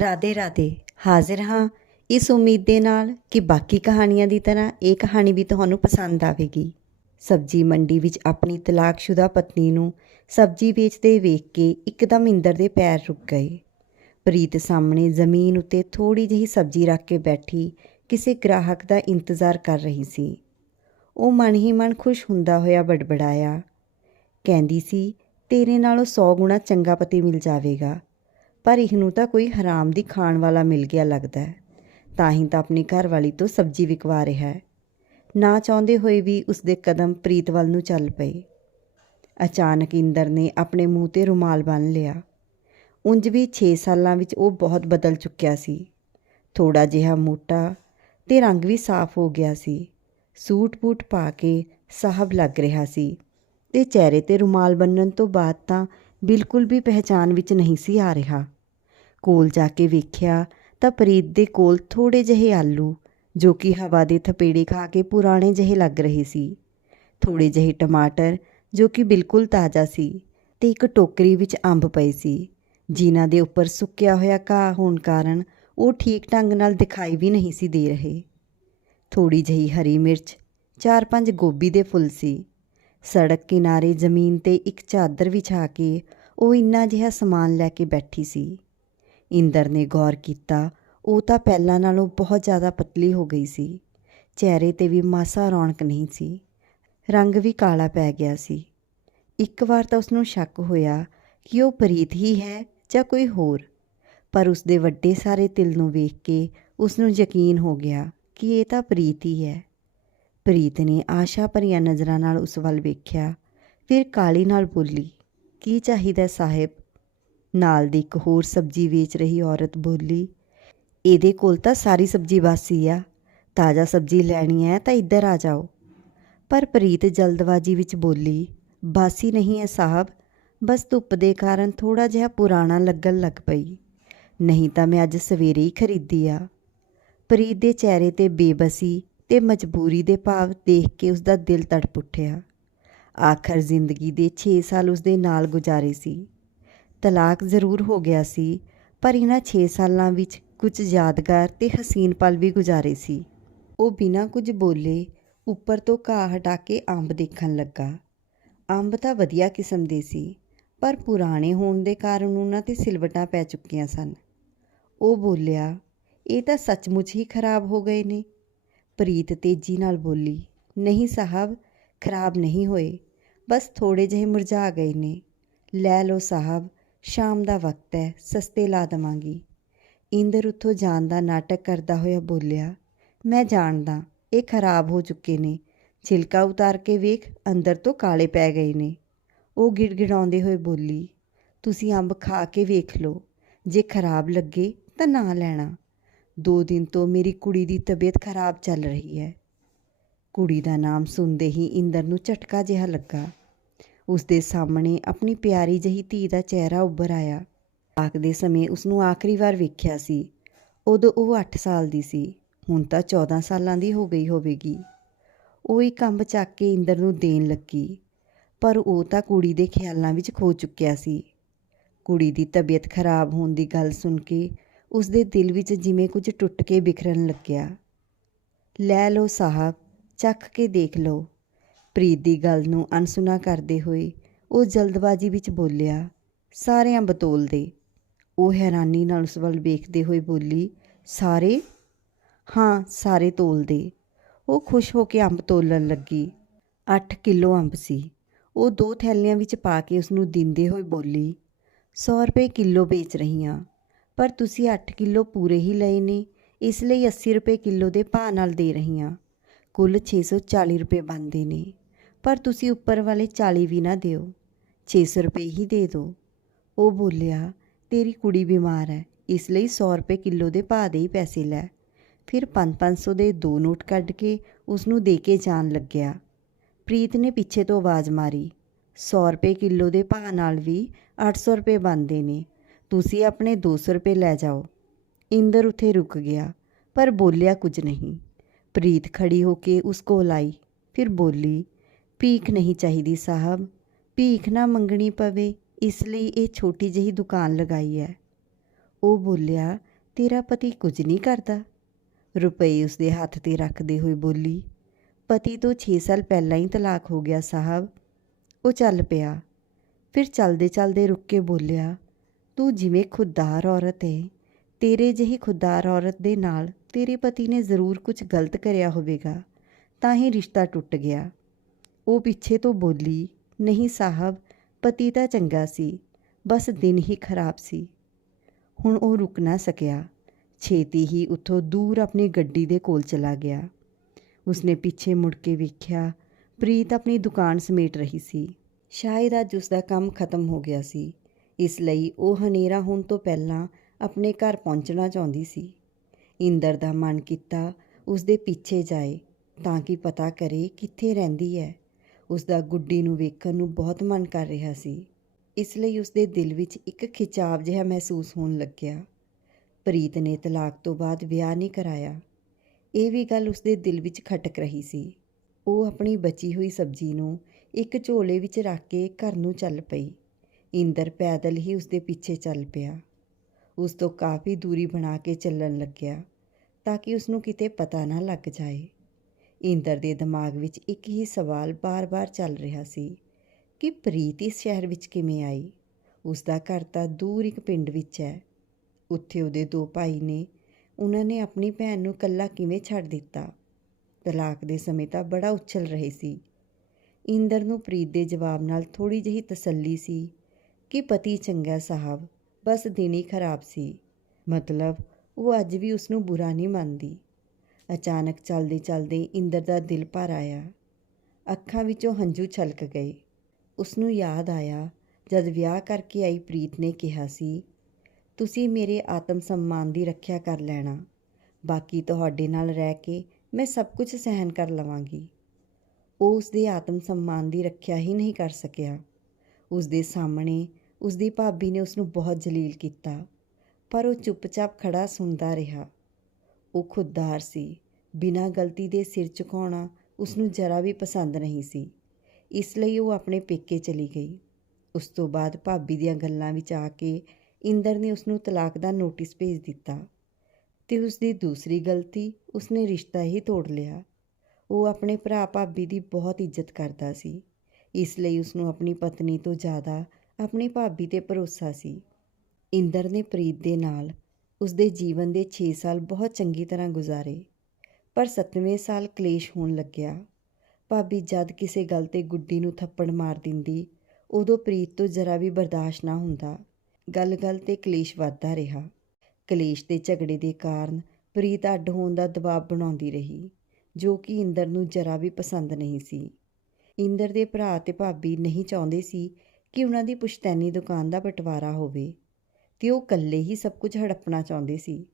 ਰਾਦੇ ਰਾਦੇ ਹਾਜ਼ਰ ਹਾਂ। ਇਸ ਉਮੀਦ ਦੇ ਨਾਲ ਕਿ ਬਾਕੀ ਕਹਾਣੀਆਂ ਦੀ ਤਰ੍ਹਾਂ ਇਹ ਕਹਾਣੀ ਵੀ ਤੁਹਾਨੂੰ ਪਸੰਦ ਆਵੇਗੀ। ਸਬਜੀ ਮੰਡੀ ਵਿੱਚ ਆਪਣੀ ਤਲਾਕਸ਼ੁਦਾ ਪਤਨੀ ਨੂੰ ਸਬਜੀ ਵੇਚਦੇ ਵੇਖ ਕੇ ਇੱਕਦਮ ਇੰਦਰ ਦੇ ਪੈਰ ਰੁਕ ਗਏ। ਪ੍ਰੀਤ ਸਾਹਮਣੇ ਜ਼ਮੀਨ ਉੱਤੇ ਥੋੜੀ ਜਿਹੀ ਸਬਜੀ ਰੱਖ ਕੇ ਬੈਠੀ ਕਿਸੇ ਗ੍ਰਾਹਕ ਦਾ ਇੰਤਜ਼ਾਰ ਕਰ ਰਹੀ ਸੀ। ਉਹ ਮਨ ਹੀ ਮਨ ਖੁਸ਼ ਹੁੰਦਾ ਹੋਇਆ ਬੜਬੜਾਇਆ। ਕਹਿੰਦੀ ਸੀ, ਤੇਰੇ ਨਾਲੋਂ 100 ਗੁਣਾ ਚੰਗਾ ਪਤੀ ਮਿਲ ਜਾਵੇਗਾ। ਪਰ ਇਹਨੂੰ ਤਾਂ ਕੋਈ ਹਰਾਮ ਦੀ ਖਾਣ ਵਾਲਾ ਮਿਲ ਗਿਆ ਲੱਗਦਾ ਹੈ। ਤਾਂ ਹੀ ਤਾਂ ਆਪਣੀ ਘਰ ਵਾਲੀ ਤੋਂ ਸਬਜ਼ੀ ਵਿਕਵਾ ਰਿਹਾ ਹੈ। ਨਾ ਚਾਹੁੰਦੇ ਹੋਏ ਵੀ ਉਸਦੇ ਕਦਮ ਪ੍ਰੀਤ ਵੱਲ ਨੂੰ ਚੱਲ ਪਏ। ਅਚਾਨਕ ਇੰਦਰ ਨੇ ਆਪਣੇ ਮੂੰਹ ਤੇ ਰੁਮਾਲ ਬੰਨ੍ਹ ਲਿਆ। ਉਂਝ ਵੀ 6 ਸਾਲਾਂ ਵਿੱਚ ਉਹ ਬਹੁਤ ਬਦਲ ਚੁੱਕਿਆ ਸੀ। ਥੋੜਾ ਜਿਹਾ ਮੋਟਾ ਤੇ ਰੰਗ ਵੀ ਸਾਫ਼ ਹੋ ਗਿਆ ਸੀ। ਸੂਟ ਬੂਟ ਪਾ ਕੇ ਸਾਹਬ ਲੱਗ ਰਿਹਾ ਸੀ ਤੇ ਚਿਹਰੇ ਤੇ ਰੁਮਾਲ ਬੰਨਣ ਤੋਂ ਬਾਅਦ ਤਾਂ ਬਿਲਕੁਲ ਵੀ ਪਹਿਚਾਨ ਵਿੱਚ ਨਹੀਂ ਸੀ ਆ ਰਿਹਾ। ਕੋਲ ਜਾ ਕੇ ਵੇਖਿਆ ਤਾਂ ਪ੍ਰੀਤ ਦੇ ਕੋਲ ਥੋੜੇ ਜਿਹੇ ਆਲੂ, ਜੋ ਕਿ ਹਵਾ ਦੇ ਥਪੇੜੇ ਖਾ ਕੇ ਪੁਰਾਣੇ ਜਿਹੇ ਲੱਗ ਰਹੇ ਸੀ। ਥੋੜੇ ਜਿਹੇ ਟਮਾਟਰ, ਜੋ ਕਿ ਬਿਲਕੁਲ ਤਾਜ਼ਾ ਸੀ ਤੇ ਇੱਕ ਟੋਕਰੀ ਵਿੱਚ ਅੰਬ ਪਏ ਸੀ। ਜਿਨ੍ਹਾਂ ਦੇ ਉੱਪਰ ਸੁੱਕਿਆ ਹੋਇਆ ਘਾਹ ਹੋਣ ਕਾਰਨ ਉਹ ਠੀਕ ਢੰਗ ਨਾਲ ਦਿਖਾਈ ਵੀ ਨਹੀਂ ਸੀ ਦੇ ਰਹੇ। ਥੋੜੀ ਜਿਹੀ ਹਰੀ ਮਿਰਚ, ਚਾਰ ਪੰਜ ਗੋਭੀ ਦੇ ਫੁੱਲ ਸੀ। ਸੜਕ ਕਿਨਾਰੇ ਜ਼ਮੀਨ ਤੇ ਇੱਕ ਚਾਦਰ ਵਿਛਾ ਕੇ ਉਹ ਇੰਨਾ ਜਿਹਾ ਸਮਾਨ ਲੈ ਕੇ ਬੈਠੀ ਸੀ। ਇੰਦਰ ਨੇ ਗੌਰ ਕੀਤਾ, ਉਹ ਤਾਂ ਪਹਿਲਾਂ ਨਾਲੋਂ ਬਹੁਤ ਜ਼ਿਆਦਾ ਪਤਲੀ ਹੋ ਗਈ ਸੀ। ਚਿਹਰੇ ਤੇ ਵੀ ਮਾਸਾ ਰੌਣਕ ਨਹੀਂ ਸੀ। ਰੰਗ ਵੀ ਕਾਲਾ ਪੈ ਗਿਆ ਸੀ। ਇੱਕ ਵਾਰ ਤਾਂ ਉਸ ਨੂੰ ਸ਼ੱਕ ਹੋਇਆ ਕਿ ਉਹ ਪ੍ਰੀਤ ਹੀ ਹੈ ਜਾਂ ਕੋਈ ਹੋਰ। ਪਰ ਉਸ ਦੇ ਵੱਡੇ ਸਾਰੇ ਤਿਲ ਨੂੰ ਵੇਖ ਕੇ ਉਸ ਨੂੰ ਯਕੀਨ ਹੋ ਗਿਆ ਕਿ ਇਹ ਤਾਂ ਪ੍ਰੀਤ ਹੀ ਹੈ। ਪ੍ਰੀਤ ਨੇ ਆਸ਼ਾ ਭਰੀਆਂ ਨਜ਼ਰਾਂ ਨਾਲ ਉਸ ਵੱਲ ਵੇਖਿਆ, ਫਿਰ ਕਾਲੀ ਨਾਲ ਬੋਲੀ, ਕੀ ਚਾਹੀਦਾ ਸਾਹਿਬ? ਨਾਲ ਦੀ ਇੱਕ ਹੋਰ ਸਬਜ਼ੀ ਵੇਚ ਰਹੀ ਔਰਤ ਬੋਲੀ, ਇਹਦੇ ਕੋਲ ਤਾਂ ਸਾਰੀ ਸਬਜ਼ੀ ਬਾਸੀ ਆ, ਤਾਜ਼ਾ ਸਬਜ਼ੀ ਲੈਣੀ ਹੈ ਤਾਂ ਇੱਧਰ ਆ ਜਾਓ। ਪਰ ਪ੍ਰੀਤ ਜਲਦਬਾਜ਼ੀ ਵਿੱਚ ਬੋਲੀ, ਬਾਸੀ ਨਹੀਂ ਹੈ ਸਾਹਿਬ, ਬਸ ਧੁੱਪ ਦੇ ਕਾਰਨ ਥੋੜਾ ਜਿਹਾ ਪੁਰਾਣਾ ਲੱਗਣ ਲੱਗ ਪਈ, ਨਹੀਂ ਤਾਂ ਮੈਂ ਅੱਜ ਸਵੇਰੇ ਹੀ ਖਰੀਦੀ ਆ। ਪ੍ਰੀਤ ਦੇ ਚਿਹਰੇ ਤੇ ਬੇਬਸੀ ਤੇ ਮਜਬੂਰੀ ਦੇ ਭਾਵ ਦੇਖ ਕੇ ਉਸ ਦਾ ਦਿਲ ਤੜਪ ਉੱਠਿਆ। ਆਖਰ ਜ਼ਿੰਦਗੀ ਦੇ 6 ਸਾਲ ਉਸ ਦੇ ਨਾਲ ਗੁਜ਼ਾਰੇ ਸੀ। ਤਲਾਕ ਜ਼ਰੂਰ ਹੋ ਗਿਆ ਸੀ, ਪਰ ਇਹਨਾਂ 6 ਸਾਲਾਂ ਵਿੱਚ ਕੁਝ ਯਾਦਗਾਰ ਤੇ ਹਸੀਨ ਪਲ ਵੀ ਗੁਜ਼ਾਰੇ ਸੀ। ਉਹ ਬਿਨਾਂ ਕੁਝ ਬੋਲੇ ਉੱਪਰ ਤੋਂ ਘਾਹ ਹਟਾ ਕੇ ਅੰਬ ਦੇਖਣ ਲੱਗਾ। ਅੰਬ ਤਾਂ ਵਧੀਆ ਕਿਸਮ ਦੇ ਸੀ, ਪਰ ਪੁਰਾਣੇ ਹੋਣ ਦੇ ਕਾਰਨ ਉਹਨਾਂ ਤੇ ਸਿਲਵਟਾਂ ਪੈ ਚੁੱਕੀਆਂ ਸਨ। ਉਹ ਬੋਲਿਆ, ਇਹ ਤਾਂ ਸੱਚਮੁੱਚ ਹੀ ਖਰਾਬ ਹੋ ਗਏ ਨੇ। ਪ੍ਰੀਤ ਤੇਜ਼ੀ ਨਾਲ ਬੋਲੀ, ਨਹੀਂ ਸਾਹਿਬ, ਖਰਾਬ ਨਹੀਂ ਹੋਏ, ਬਸ ਥੋੜੇ ਜਿਹੇ ਮੁਰਝਾ ਗਏ ਨੇ। ਲੈ ਲਓ ਸਾਹਿਬ, ਸ਼ਾਮ ਦਾ ਵਕਤ ਹੈ, ਸਸਤੇ ਲਾ ਦਵਾਂਗੀ। ਇੰਦਰ ਉੱਥੋਂ ਜਾਣ ਦਾ ਨਾਟਕ ਕਰਦਾ ਹੋਇਆ ਬੋਲਿਆ, ਮੈਂ ਜਾਣਦਾ, ਇਹ ਖਰਾਬ ਹੋ ਚੁੱਕੇ ਨੇ। ਛਿਲਕਾ ਉਤਾਰ ਕੇ ਵੇਖ, ਅੰਦਰ ਤੋਂ ਕਾਲੇ ਪੈ ਗਏ ਨੇ। ਉਹ ਗਿੜਗਿੜਾਉਂਦੇ ਹੋਏ ਬੋਲੀ, ਤੁਸੀਂ ਅੰਬ ਖਾ ਕੇ ਵੇਖ ਲਓ, ਜੇ ਖਰਾਬ ਲੱਗੇ ਤਾਂ ਨਾ ਲੈਣਾ। ਦੋ ਦਿਨ ਤੋਂ ਮੇਰੀ ਕੁੜੀ ਦੀ ਤਬੀਅਤ ਖਰਾਬ ਚੱਲ ਰਹੀ ਹੈ। ਕੁੜੀ ਦਾ ਨਾਮ ਸੁਣਦੇ ਹੀ ਇੰਦਰ ਨੂੰ ਝਟਕਾ ਜਿਹਾ ਲੱਗਾ। ਉਸ ਦੇ ਸਾਹਮਣੇ ਆਪਣੀ ਪਿਆਰੀ ਜਹੀ ਧੀ ਦਾ ਚਿਹਰਾ ਉੱਭਰ ਆਇਆ। ਆਖਦੇ ਸਮੇਂ ਉਸ ਨੂੰ ਆਖਰੀ ਵਾਰ ਵੇਖਿਆ ਸੀ। ਉਦੋਂ ਉਹ 8 ਸਾਲ ਦੀ ਸੀ। ਹੁਣ ਤਾਂ 14 ਸਾਲਾਂ ਦੀ ਹੋ ਗਈ ਹੋਵੇਗੀ। ਉਹ ਇੱਕ ਅੰਬ ਚੱਕ ਕੇ ਇੰਦਰ ਨੂੰ ਦੇਣ ਲੱਗੀ। ਪਰ ਉਹ ਤਾਂ ਕੁੜੀ ਦੇ ਖਿਆਲਾਂ ਵਿੱਚ ਖੋ ਚੁੱਕਿਆ ਸੀ। ਕੁੜੀ ਦੀ ਤਬੀਅਤ ਖਰਾਬ ਹੋਣ ਦੀ ਗੱਲ ਸੁਣ ਕੇ ਉਸ ਦੇ ਦਿਲ ਵਿੱਚ ਜਿਵੇਂ ਕੁਝ ਟੁੱਟ ਕੇ ਬਿਖਰਨ ਲੱਗਿਆ। ਲੈ ਲਓ ਸਾਹਿਬ ਚੱਖ ਕੇ ਦੇਖ ਲਓ। ਪ੍ਰੀਤ ਦੀ ਗੱਲ ਨੂੰ ਅਨਸੁਣਾ ਕਰਦੇ ਹੋਏ ਉਹ ਜਲਦਬਾਜ਼ੀ ਵਿੱਚ ਬੋਲਿਆ ਸਾਰੇ ਅੰਬ ਤੋਲ ਦੇ। ਉਹ ਹੈਰਾਨੀ ਨਾਲ ਉਸ ਵੱਲ ਵੇਖਦੇ ਹੋਏ ਬੋਲੀ, ਸਾਰੇ? ਹਾਂ, ਸਾਰੇ ਤੋਲ ਦੇ। ਉਹ ਖੁਸ਼ ਹੋ ਕੇ ਅੰਬ ਤੋਲਣ ਲੱਗੀ। 8 ਕਿਲੋ ਅੰਬ ਸੀ। ਉਹ ਦੋ ਥੈਲੀਆਂ ਵਿੱਚ ਪਾ ਕੇ ਉਸ ਨੂੰ ਦਿੰਦੇ ਹੋਏ ਬੋਲੀ 100 ਰੁਪਏ ਕਿਲੋ ਵੇਚ ਰਹੀ ਹਾਂ ਪਰ ਤੁਸੀਂ 8 ਕਿਲੋ ਪੂਰੇ ਹੀ ਲਏ ਨੇ, ਇਸ ਲਈ 80 ਰੁਪਏ ਕਿਲੋ ਦੇ ਭਾਅ ਨਾਲ ਦੇ ਰਹੀ ਹਾਂ। ਕੁੱਲ 640 ਰੁਪਏ ਬਣਦੇ ਨੇ, ਪਰ ਤੁਸੀਂ ਉੱਪਰ ਵਾਲੇ 40 ਵੀ ਨਾ ਦਿਓ 600 ਰੁਪਏ ਹੀ ਦੇ ਦਿਓ। ਉਹ ਬੋਲਿਆ, ਤੇਰੀ ਕੁੜੀ ਬਿਮਾਰ ਹੈ, ਇਸ ਲਈ 100 ਰੁਪਏ ਕਿਲੋ ਦੇ ਭਾਅ ਦੇ ਹੀ ਪੈਸੇ ਲੈ। ਫਿਰ 5-500 ਦੇ ਦੋ ਨੋਟ ਕੱਢ ਕੇ ਉਸ ਨੂੰ ਦੇ ਕੇ ਜਾਣ ਲੱਗਿਆ। ਪ੍ਰੀਤ ਨੇ ਪਿੱਛੇ ਤੋਂ ਆਵਾਜ਼ ਮਾਰੀ 100 ਰੁਪਏ ਕਿਲੋ ਦੇ ਭਾਅ ਨਾਲ ਵੀ 800 ਰੁਪਏ ਬਣਦੇ ਨੇ ਤੁਸੀਂ ਆਪਣੇ 200 ਰੁਪਏ ਲੈ ਜਾਓ। ਇੰਦਰ ਉਥੇ ਰੁਕ ਗਿਆ, ਪਰ ਬੋਲਿਆ ਕੁਝ ਨਹੀਂ। ਪ੍ਰੀਤ ਖੜੀ ਹੋ ਕੇ ਉਸ ਕੋਲ ਆਈ, ਫਿਰ ਬੋਲੀ, ਭੀਖ ਨਹੀਂ ਚਾਹੀਦੀ ਸਾਹਿਬ, ਭੀਖ ਨਾ ਮੰਗਣੀ ਪਵੇ, ਇਸ ਲਈ ਇਹ ਛੋਟੀ ਜਿਹੀ ਦੁਕਾਨ ਲਗਾਈ ਹੈ। ਉਹ ਬੋਲਿਆ, ਤੇਰਾ ਪਤੀ ਕੁਝ ਨਹੀਂ ਕਰਦਾ? ਰੁਪਏ ਉਸਦੇ ਹੱਥ ਤੇ ਰੱਖਦੇ ਹੋਏ ਬੋਲੀ, ਪਤੀ ਤੋਂ 6 ਸਾਲ ਪਹਿਲਾਂ ਹੀ ਤਲਾਕ ਹੋ ਗਿਆ ਸਾਹਿਬ। ਉਹ ਚੱਲ ਪਿਆ, ਫਿਰ ਚੱਲਦੇ ਚੱਲਦੇ ਰੁੱਕ ਕੇ ਬੋਲਿਆ ਤੂੰ ਜਿਵੇਂ ਖੁਦਦਾਰ ਔਰਤ ਹੈ ਤੇਰੇ ਜਿਹੀ ਖੁਦਦਾਰ ਔਰਤ ਦੇ ਨਾਲ ਤੇਰੇ ਪਤੀ ਨੇ ਜ਼ਰੂਰ ਕੁਝ ਗਲਤ ਕਰਿਆ ਹੋਵੇਗਾ, ਤਾਂ ਹੀ ਰਿਸ਼ਤਾ ਟੁੱਟ ਗਿਆ। ਉਹ ਪਿੱਛੇ ਤੋਂ ਬੋਲੀ, ਨਹੀਂ ਸਾਹਿਬ, ਪਤੀ ਤਾਂ ਚੰਗਾ ਸੀ, ਬਸ ਦਿਨ ਹੀ ਖਰਾਬ ਸੀ। ਹੁਣ ਉਹ ਰੁਕ ਨਾ ਸਕਿਆ। ਛੇਤੀ ਹੀ ਉੱਥੋਂ ਦੂਰ ਆਪਣੀ ਗੱਡੀ ਦੇ ਕੋਲ ਚਲਾ ਗਿਆ। ਉਸਨੇ ਪਿੱਛੇ ਮੁੜ ਕੇ ਵੇਖਿਆ, ਪ੍ਰੀਤ ਆਪਣੀ ਦੁਕਾਨ ਸਮੇਟ ਰਹੀ ਸੀ। ਸ਼ਾਇਦ ਅੱਜ ਉਸਦਾ ਕੰਮ ਖਤਮ ਹੋ ਗਿਆ ਸੀ। ਇਸ ਲਈ ਉਹ ਹਨੇਰਾ ਹੋਣ ਤੋਂ ਪਹਿਲਾਂ ਆਪਣੇ ਘਰ ਪਹੁੰਚਣਾ ਚਾਹੁੰਦੀ ਸੀ। ਇੰਦਰ ਦਾ ਮਨ ਕੀਤਾ ਉਸਦੇ ਪਿੱਛੇ ਜਾਏ ਤਾਂ ਕਿ ਪਤਾ ਕਰੇ ਕਿੱਥੇ ਰਹਿੰਦੀ ਹੈ। ਉਸਦਾ ਗੁੱਡੀ ਨੂੰ ਵੇਖਣ ਨੂੰ ਬਹੁਤ ਮਨ ਕਰ ਰਿਹਾ ਸੀ। ਇਸ ਲਈ ਉਸਦੇ ਦਿਲ ਵਿੱਚ ਇੱਕ ਖਿਚਾਵ ਜਿਹਾ ਮਹਿਸੂਸ ਹੋਣ ਲੱਗਿਆ। ਪ੍ਰੀਤ ਨੇ ਤਲਾਕ ਤੋਂ ਬਾਅਦ ਵਿਆਹ ਨਹੀਂ ਕਰਾਇਆ। ਇਹ ਵੀ ਗੱਲ ਉਸਦੇ ਦਿਲ ਵਿੱਚ ਖਟਕ ਰਹੀ ਸੀ। ਉਹ ਆਪਣੀ ਬਚੀ ਹੋਈ ਸਬਜ਼ੀ ਨੂੰ ਇੱਕ ਝੋਲੇ ਵਿੱਚ ਰੱਖ ਕੇ ਘਰ ਨੂੰ ਚੱਲ ਪਈ। ਇੰਦਰ ਪੈਦਲ ਹੀ ਉਸਦੇ ਪਿੱਛੇ ਚੱਲ ਪਿਆ। ਉਸ ਤੋਂ ਕਾਫੀ ਦੂਰੀ ਬਣਾ ਕੇ ਚੱਲਣ ਲੱਗਿਆ ਤਾਂ ਕਿ ਉਸ ਨੂੰ ਕਿਤੇ ਪਤਾ ਨਾ ਲੱਗ ਜਾਏ। ਇੰਦਰ ਦੇ ਦਿਮਾਗ ਵਿੱਚ ਇੱਕ ਹੀ ਸਵਾਲ ਬਾਰ-ਬਾਰ ਚੱਲ ਰਿਹਾ ਸੀ ਕਿ ਪ੍ਰੀਤ ਇਸ ਸ਼ਹਿਰ ਵਿੱਚ ਕਿਵੇਂ ਆਈ? ਉਸ ਦਾ ਘਰ ਤਾਂ ਦੂਰ ਇੱਕ ਪਿੰਡ ਵਿੱਚ ਹੈ। ਉੱਥੇ ਉਹਦੇ ਦੋ ਭਾਈ ਨੇ ਉਹਨਾਂ ਨੇ ਆਪਣੀ ਭੈਣ ਨੂੰ ਇਕੱਲਾ ਕਿਵੇਂ ਛੱਡ ਦਿੱਤਾ? ਤਲਾਕ ਦੇ ਸਮੇਂ ਤਾਂ ਬੜਾ ਉਛਲ ਰਹੇ ਸੀ। ਇੰਦਰ ਨੂੰ ਪ੍ਰੀਤ ਦੇ ਜਵਾਬ ਨਾਲ ਥੋੜੀ ਜਿਹੀ ਤਸੱਲੀ ਸੀ। ਕਿ ਪਤੀ ਚੰਗਾ ਸਾਹਿਬ, ਬਸ ਦਿਨ ਹੀ ਖਰਾਬ ਸੀ। ਮਤਲਬ ਉਹ ਅੱਜ ਵੀ ਉਸ ਨੂੰ ਬੁਰਾ ਨਹੀਂ ਮੰਨਦੀ। ਅਚਾਨਕ ਚੱਲਦੇ ਚਲਦੇ ਇੰਦਰ ਦਾ ਦਿਲ ਭਰ ਆਇਆ। ਅੱਖਾਂ ਵਿੱਚੋਂ ਹੰਝੂ ਛਲਕ ਗਏ। ਉਸ ਨੂੰ ਯਾਦ ਆਇਆ, ਜਦ ਵਿਆਹ ਕਰਕੇ ਆਈ ਪ੍ਰੀਤ ਨੇ ਕਿਹਾ ਸੀ, ਤੁਸੀਂ ਮੇਰੇ ਆਤਮ ਸਨਮਾਨ ਦੀ ਰੱਖਿਆ ਕਰ ਲੈਣਾ। ਬਾਕੀ ਤੁਹਾਡੇ ਨਾਲ ਰਹਿ ਕੇ ਮੈਂ ਸਭ ਕੁਝ ਸਹਿਨ ਕਰ ਲਵਾਂਗੀ। ਉਹ ਉਸ ਦੇ ਆਤਮ ਸਨਮਾਨ ਦੀ ਰੱਖਿਆ ਹੀ ਨਹੀਂ ਕਰ ਸਕਿਆ। ਉਸ ਦੇ ਸਾਹਮਣੇ ਉਸ ਦੀ ਭਾਬੀ ਨੇ ਉਸ ਨੂੰ ਬਹੁਤ ਜਲੀਲ ਕੀਤਾ, ਪਰ ਉਹ ਚੁੱਪਚਾਪ ਖੜਾ ਸੁਣਦਾ ਰਿਹਾ। ਉਹ ਖੁਦਦਾਰ ਸੀ। ਬਿਨਾਂ ਗਲਤੀ ਦੇ ਸਿਰ ਝੁਕਾਉਣਾ ਉਸ ਨੂੰ ਜਰਾ ਵੀ ਪਸੰਦ ਨਹੀਂ ਸੀ। ਇਸ ਲਈ ਉਹ ਆਪਣੇ ਪੇਕੇ ਚਲੀ ਗਈ। ਉਸ ਤੋਂ ਬਾਅਦ ਭਾਬੀ ਦੀਆਂ ਗੱਲਾਂ ਵਿੱਚ ਆ ਕੇ ਇੰਦਰ ਨੇ ਉਸ ਨੂੰ ਤਲਾਕ ਦਾ ਨੋਟਿਸ ਭੇਜ ਦਿੱਤਾ ਤੇ ਉਸ ਦੀ ਦੂਸਰੀ ਗਲਤੀ ਉਸਨੇ ਰਿਸ਼ਤਾ ਹੀ ਤੋੜ ਲਿਆ। ਉਹ ਆਪਣੇ ਭਰਾ ਭਾਬੀ ਦੀ ਬਹੁਤ ਇੱਜ਼ਤ ਕਰਦਾ ਸੀ। ਇਸ ਲਈ ਉਸ ਨੂੰ ਆਪਣੀ ਪਤਨੀ ਤੋਂ ਜ਼ਿਆਦਾ ਆਪਣੀ ਭਾਬੀ ਤੇ ਭਰੋਸਾ ਸੀ। ਇੰਦਰ ਨੇ ਪ੍ਰੀਤ ਦੇ ਨਾਲ ਉਸਦੇ ਜੀਵਨ ਦੇ 6 ਸਾਲ ਬਹੁਤ ਚੰਗੀ ਤਰ੍ਹਾਂ ਗੁਜ਼ਾਰੇ। ਪਰ 7ਵੇਂ ਸਾਲ ਕਲੇਸ਼ ਹੋਣ ਲੱਗਿਆ। ਭਾਬੀ ਜਦ ਕਿਸੇ ਗੱਲ ਤੇ ਗੁੱਡੀ ਨੂੰ ਥੱਪੜ ਮਾਰ ਦਿੰਦੀ, ਉਦੋਂ ਪ੍ਰੀਤ ਤੋਂ ਜਰਾ ਵੀ ਬਰਦਾਸ਼ਤ ਨਾ ਹੁੰਦਾ। ਗੱਲ-ਗੱਲ ਤੇ ਕਲੇਸ਼ ਵੱਧਦਾ ਰਿਹਾ। ਕਲੇਸ਼ ਦੇ ਝਗੜੇ ਦੇ ਕਾਰਨ ਪ੍ਰੀਤ ਅੱਡ ਹੋਣ ਦਾ ਦਬਾਅ ਬਣਾਉਂਦੀ ਰਹੀ, ਜੋ ਕਿ ਇੰਦਰ ਨੂੰ ਜਰਾ ਵੀ ਪਸੰਦ ਨਹੀਂ ਸੀ। ਇੰਦਰ ਦੇ ਭਰਾ ਤੇ ਭਾਬੀ ਨਹੀਂ ਚਾਹੁੰਦੇ ਸੀ ਕਿ ਉਹਨਾਂ ਦੀ ਪੁਸ਼ਤੈਨੀ ਦੁਕਾਨ ਦਾ ਬਟਵਾਰਾ ਹੋਵੇ ਤੇ ਉਹ ਇਕੱਲੇ ਹੀ ਸਭ ਕੁਝ ਹੜਪਣਾ ਚਾਹੁੰਦੇ ਸੀ।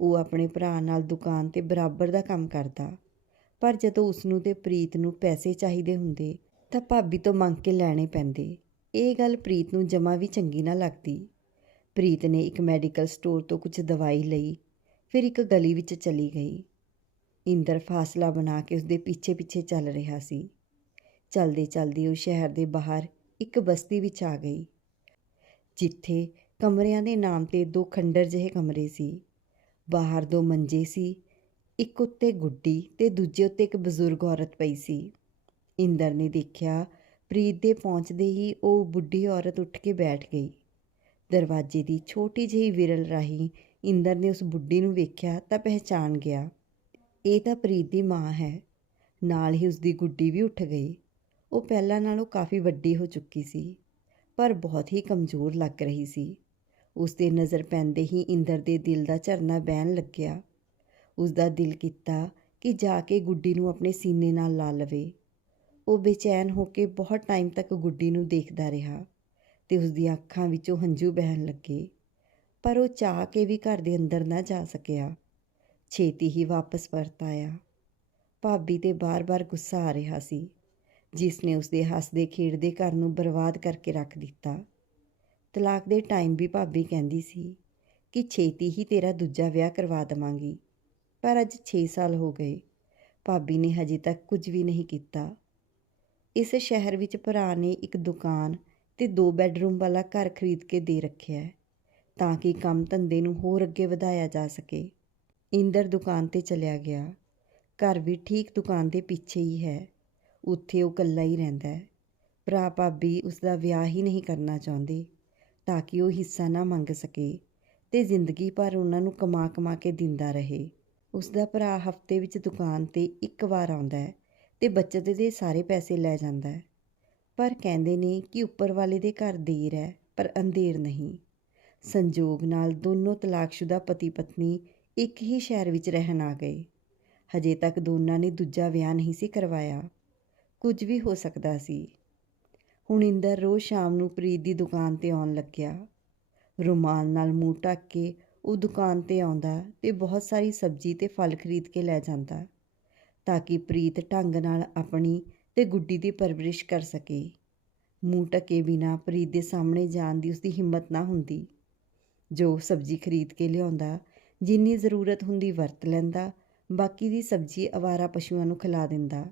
ਉਹ ਆਪਣੇ ਭਰਾ ਨਾਲ ਦੁਕਾਨ ਤੇ ਬਰਾਬਰ ਦਾ ਕੰਮ ਕਰਦਾ, ਪਰ ਜਦੋਂ ਉਸ ਨੂੰ ਤੇ ਪ੍ਰੀਤ ਨੂੰ ਪੈਸੇ ਚਾਹੀਦੇ ਹੁੰਦੇ ਤਾਂ ਭਾਬੀ ਤੋਂ ਮੰਗ ਕੇ ਲੈਣੇ ਪੈਂਦੇ। ਇਹ ਗੱਲ ਪ੍ਰੀਤ ਨੂੰ ਜਮਾ ਵੀ ਚੰਗੀ ਨਾ ਲੱਗਦੀ। ਪ੍ਰੀਤ ਨੇ ਇੱਕ ਮੈਡੀਕਲ ਸਟੋਰ ਤੋਂ ਕੁਝ ਦਵਾਈ ਲਈ, ਫਿਰ ਇੱਕ ਗਲੀ ਵਿੱਚ ਚਲੀ ਗਈ। ਇੰਦਰ ਫਾਸਲਾ ਬਣਾ ਕੇ ਉਸਦੇ ਪਿੱਛੇ ਪਿੱਛੇ ਚੱਲ ਰਿਹਾ ਸੀ। ਚਲਦੇ ਚਲਦੇ ਉਹ ਸ਼ਹਿਰ ਦੇ ਬਾਹਰ ਇੱਕ ਬਸਤੀ ਵਿੱਚ ਆ ਗਈ, ਜਿੱਥੇ ਕਮਰਿਆਂ ਦੇ ਨਾਮ ਤੇ ਦੋ ਖੰਡਰ ਜਿਹੇ ਕਮਰੇ ਸੀ। ਬਾਹਰ ਦੋ ਮੰਜੇ ਸੀ, ਇੱਕ ਉੱਤੇ ਗੁੱਡੀ ਤੇ ਦੂਜੇ ਉੱਤੇ ਇੱਕ ਬਜ਼ੁਰਗ ਔਰਤ ਪਈ ਸੀ। ਇੰਦਰ ਨੇ ਦੇਖਿਆ, ਪ੍ਰੀਤ ਦੇ ਪਹੁੰਚਦੇ ਹੀ ਉਹ ਬੁੱਢੀ ਔਰਤ ਉੱਠ ਕੇ ਬੈਠ ਗਈ। ਦਰਵਾਜ਼ੇ ਦੀ ਛੋਟੀ ਜਿਹੀ ਵਿਰਲ ਰਾਹੀਂ ਇੰਦਰ ਨੇ ਉਸ ਬੁੱਢੀ ਨੂੰ ਵੇਖਿਆ ਤਾਂ ਪਹਿਚਾਨ ਗਿਆ, ਇਹ ਤਾਂ ਪ੍ਰੀਤ ਦੀ ਮਾਂ ਹੈ। ਨਾਲ ਹੀ ਉਸ ਦੀ ਗੁੱਡੀ ਵੀ ਉੱਠ ਗਈ। ਉਹ ਪਹਿਲਾਂ ਨਾਲੋਂ ਕਾਫੀ ਵੱਡੀ ਹੋ ਚੁੱਕੀ ਸੀ, ਪਰ ਬਹੁਤ ਹੀ ਕਮਜ਼ੋਰ ਲੱਗ ਰਹੀ ਸੀ। ਉਸ ਦੇ ਨਜ਼ਰ ਪੈਂਦੇ ਹੀ ਇੰਦਰ ਦੇ ਦਿਲ ਦਾ ਝਰਨਾ ਬਹਿਣ ਲੱਗਿਆ। ਉਸ ਦਾ ਦਿਲ ਕੀਤਾ ਕਿ ਜਾ ਕੇ ਗੁੱਡੀ ਨੂੰ ਆਪਣੇ ਸੀਨੇ ਨਾਲ ਲਾ ਲਵੇ। ਉਹ ਬੇਚੈਨ ਹੋ ਕੇ ਬਹੁਤ ਟਾਈਮ ਤੱਕ ਗੁੱਡੀ ਨੂੰ ਦੇਖਦਾ ਰਿਹਾ ਤੇ ਉਸ ਦੀਆਂ ਅੱਖਾਂ ਵਿੱਚੋਂ ਹੰਝੂ ਬਹਿਣ ਲੱਗੇ। ਪਰ ਉਹ ਚਾਹ ਕੇ ਵੀ ਘਰ ਦੇ ਅੰਦਰ ਨਾ ਜਾ ਸਕਿਆ। ਛੇਤੀ ਹੀ ਵਾਪਸ ਪਰਤ ਆਇਆ। ਭਾਬੀ ਤੇ ਬਾਰ-ਬਾਰ ਗੁੱਸਾ ਆ ਰਿਹਾ ਸੀ। ਜਿਸ ਨੇ ਉਸ ਦੇ ਹੱਸਦੇ, ਖੇਡਦੇ ਘਰ ਨੂੰ ਬਰਬਾਦ ਕਰਕੇ ਰੱਖ ਦਿੱਤਾ। ਤਲਾਕ ਦੇ ਟਾਈਮ ਵੀ ਭਾਬੀ ਕਹਿੰਦੀ ਸੀ ਕਿ ਛੇਤੀ ਹੀ ਤੇਰਾ ਦੂਜਾ ਵਿਆਹ ਕਰਵਾ ਦਵਾਂਗੀ, ਪਰ ਅੱਜ 6 ਸਾਲ ਹੋ ਗਏ। ਭਾਬੀ ਨੇ ਹਜੇ ਤੱਕ ਕੁਝ ਵੀ ਨਹੀਂ ਕੀਤਾ। ਇਸ ਸ਼ਹਿਰ ਵਿੱਚ ਭਰਾ ਨੇ ਇੱਕ ਦੁਕਾਨ ਤੇ ਦੋ ਬੈੱਡਰੂਮ ਵਾਲਾ ਘਰ ਖਰੀਦ ਕੇ ਦੇ ਰੱਖਿਆ ਹੈ, ਤਾਂ ਕਿ ਕੰਮ ਧੰਦੇ ਨੂੰ ਹੋਰ ਅੱਗੇ ਵਧਾਇਆ ਜਾ ਸਕੇ। ਇੰਦਰ ਦੁਕਾਨ ਤੇ ਚਲਿਆ ਗਿਆ। ਘਰ ਵੀ ਠੀਕ ਦੁਕਾਨ ਦੇ ਪਿੱਛੇ ਹੀ ਹੈ। ਉੱਥੇ ਉਹ ਇਕੱਲਾ ਹੀ ਰਹਿੰਦਾ ਹੈ। ਭਰਾ ਭਾਬੀ ਉਸ ਦਾ ਵਿਆਹ ਹੀ ਨਹੀਂ ਕਰਨਾ ਚਾਹੁੰਦੇ, ਤਾਂ ਕਿ ਉਹ ਹਿੱਸਾ ਨਾ ਮੰਗ ਸਕੇ ਤੇ ਜ਼ਿੰਦਗੀ ਭਰ ਉਹਨਾਂ ਨੂੰ ਕਮਾ ਕਮਾ ਕੇ ਦਿੰਦਾ ਰਹੇ। ਉਸ ਦਾ ਭਰਾ ਹਫ਼ਤੇ ਵਿੱਚ ਦੁਕਾਨ ਤੇ ਇੱਕ ਵਾਰ ਆਉਂਦਾ ਹੈ ਤੇ ਬੱਚਤ ਦੇ ਸਾਰੇ ਪੈਸੇ ਲੈ ਜਾਂਦਾ ਹੈ। ਪਰ ਕਹਿੰਦੇ ਨੇ ਕਿ ਉੱਪਰ ਵਾਲੇ ਦੇ ਘਰ ਦੇਰ ਹੈ, ਪਰ ਅੰਧੇਰ ਨਹੀਂ। ਸੰਜੋਗ ਨਾਲ ਦੋਨੋਂ ਤਲਾਕਸ਼ੁਦਾ ਪਤੀ ਪਤਨੀ ਇੱਕ ਹੀ ਸ਼ਹਿਰ ਵਿੱਚ ਰਹਿਣ ਆ ਗਏ। ਹਜੇ ਤੱਕ ਦੋਨਾਂ ਨੇ ਦੂਜਾ ਵਿਆਹ ਨਹੀਂ ਸੀ ਕਰਵਾਇਆ। ਕੁਝ ਵੀ ਹੋ ਸਕਦਾ ਸੀ। ਹੁਣ ਇੰਦਰ ਰੋਜ਼ ਸ਼ਾਮ ਨੂੰ ਪ੍ਰੀਤ ਦੀ ਦੁਕਾਨ ਤੇ ਆਉਣ ਲੱਗਿਆ। ਰੁਮਾਲ ਨਾਲ ਮੂੰਹ ਢੱਕ ਕੇ ਉਹ ਦੁਕਾਨ ਤੇ ਆਉਂਦਾ ਤੇ ਬਹੁਤ ਸਾਰੀ ਸਬਜ਼ੀ ਤੇ ਫਲ ਖਰੀਦ ਕੇ ਲੈ ਜਾਂਦਾ ਤਾਂ ਕਿ ਪ੍ਰੀਤ ਢੰਗ ਨਾਲ ਆਪਣੀ ਤੇ ਗੁੱਡੀ ਦੀ ਪਰਵਰਿਸ਼ ਕਰ ਸਕੇ। ਮੂੰਹ ਢਕੇ ਬਿਨਾ ਪ੍ਰੀਤ ਦੇ ਸਾਹਮਣੇ ਜਾਣ ਦੀ ਉਸਦੀ ਹਿੰਮਤ ਨਾ ਹੁੰਦੀ। ਜੋ ਸਬਜ਼ੀ ਖਰੀਦ ਕੇ ਲਿਆਉਂਦਾ, ਜਿੰਨੀ ਜ਼ਰੂਰਤ ਹੁੰਦੀ ਵਰਤ ਲੈਂਦਾ, ਬਾਕੀ ਦੀ ਸਬਜ਼ੀ ਅਵਾਰਾ ਪਸ਼ੂਆਂ ਨੂੰ ਖਿਲਾ ਦਿੰਦਾ।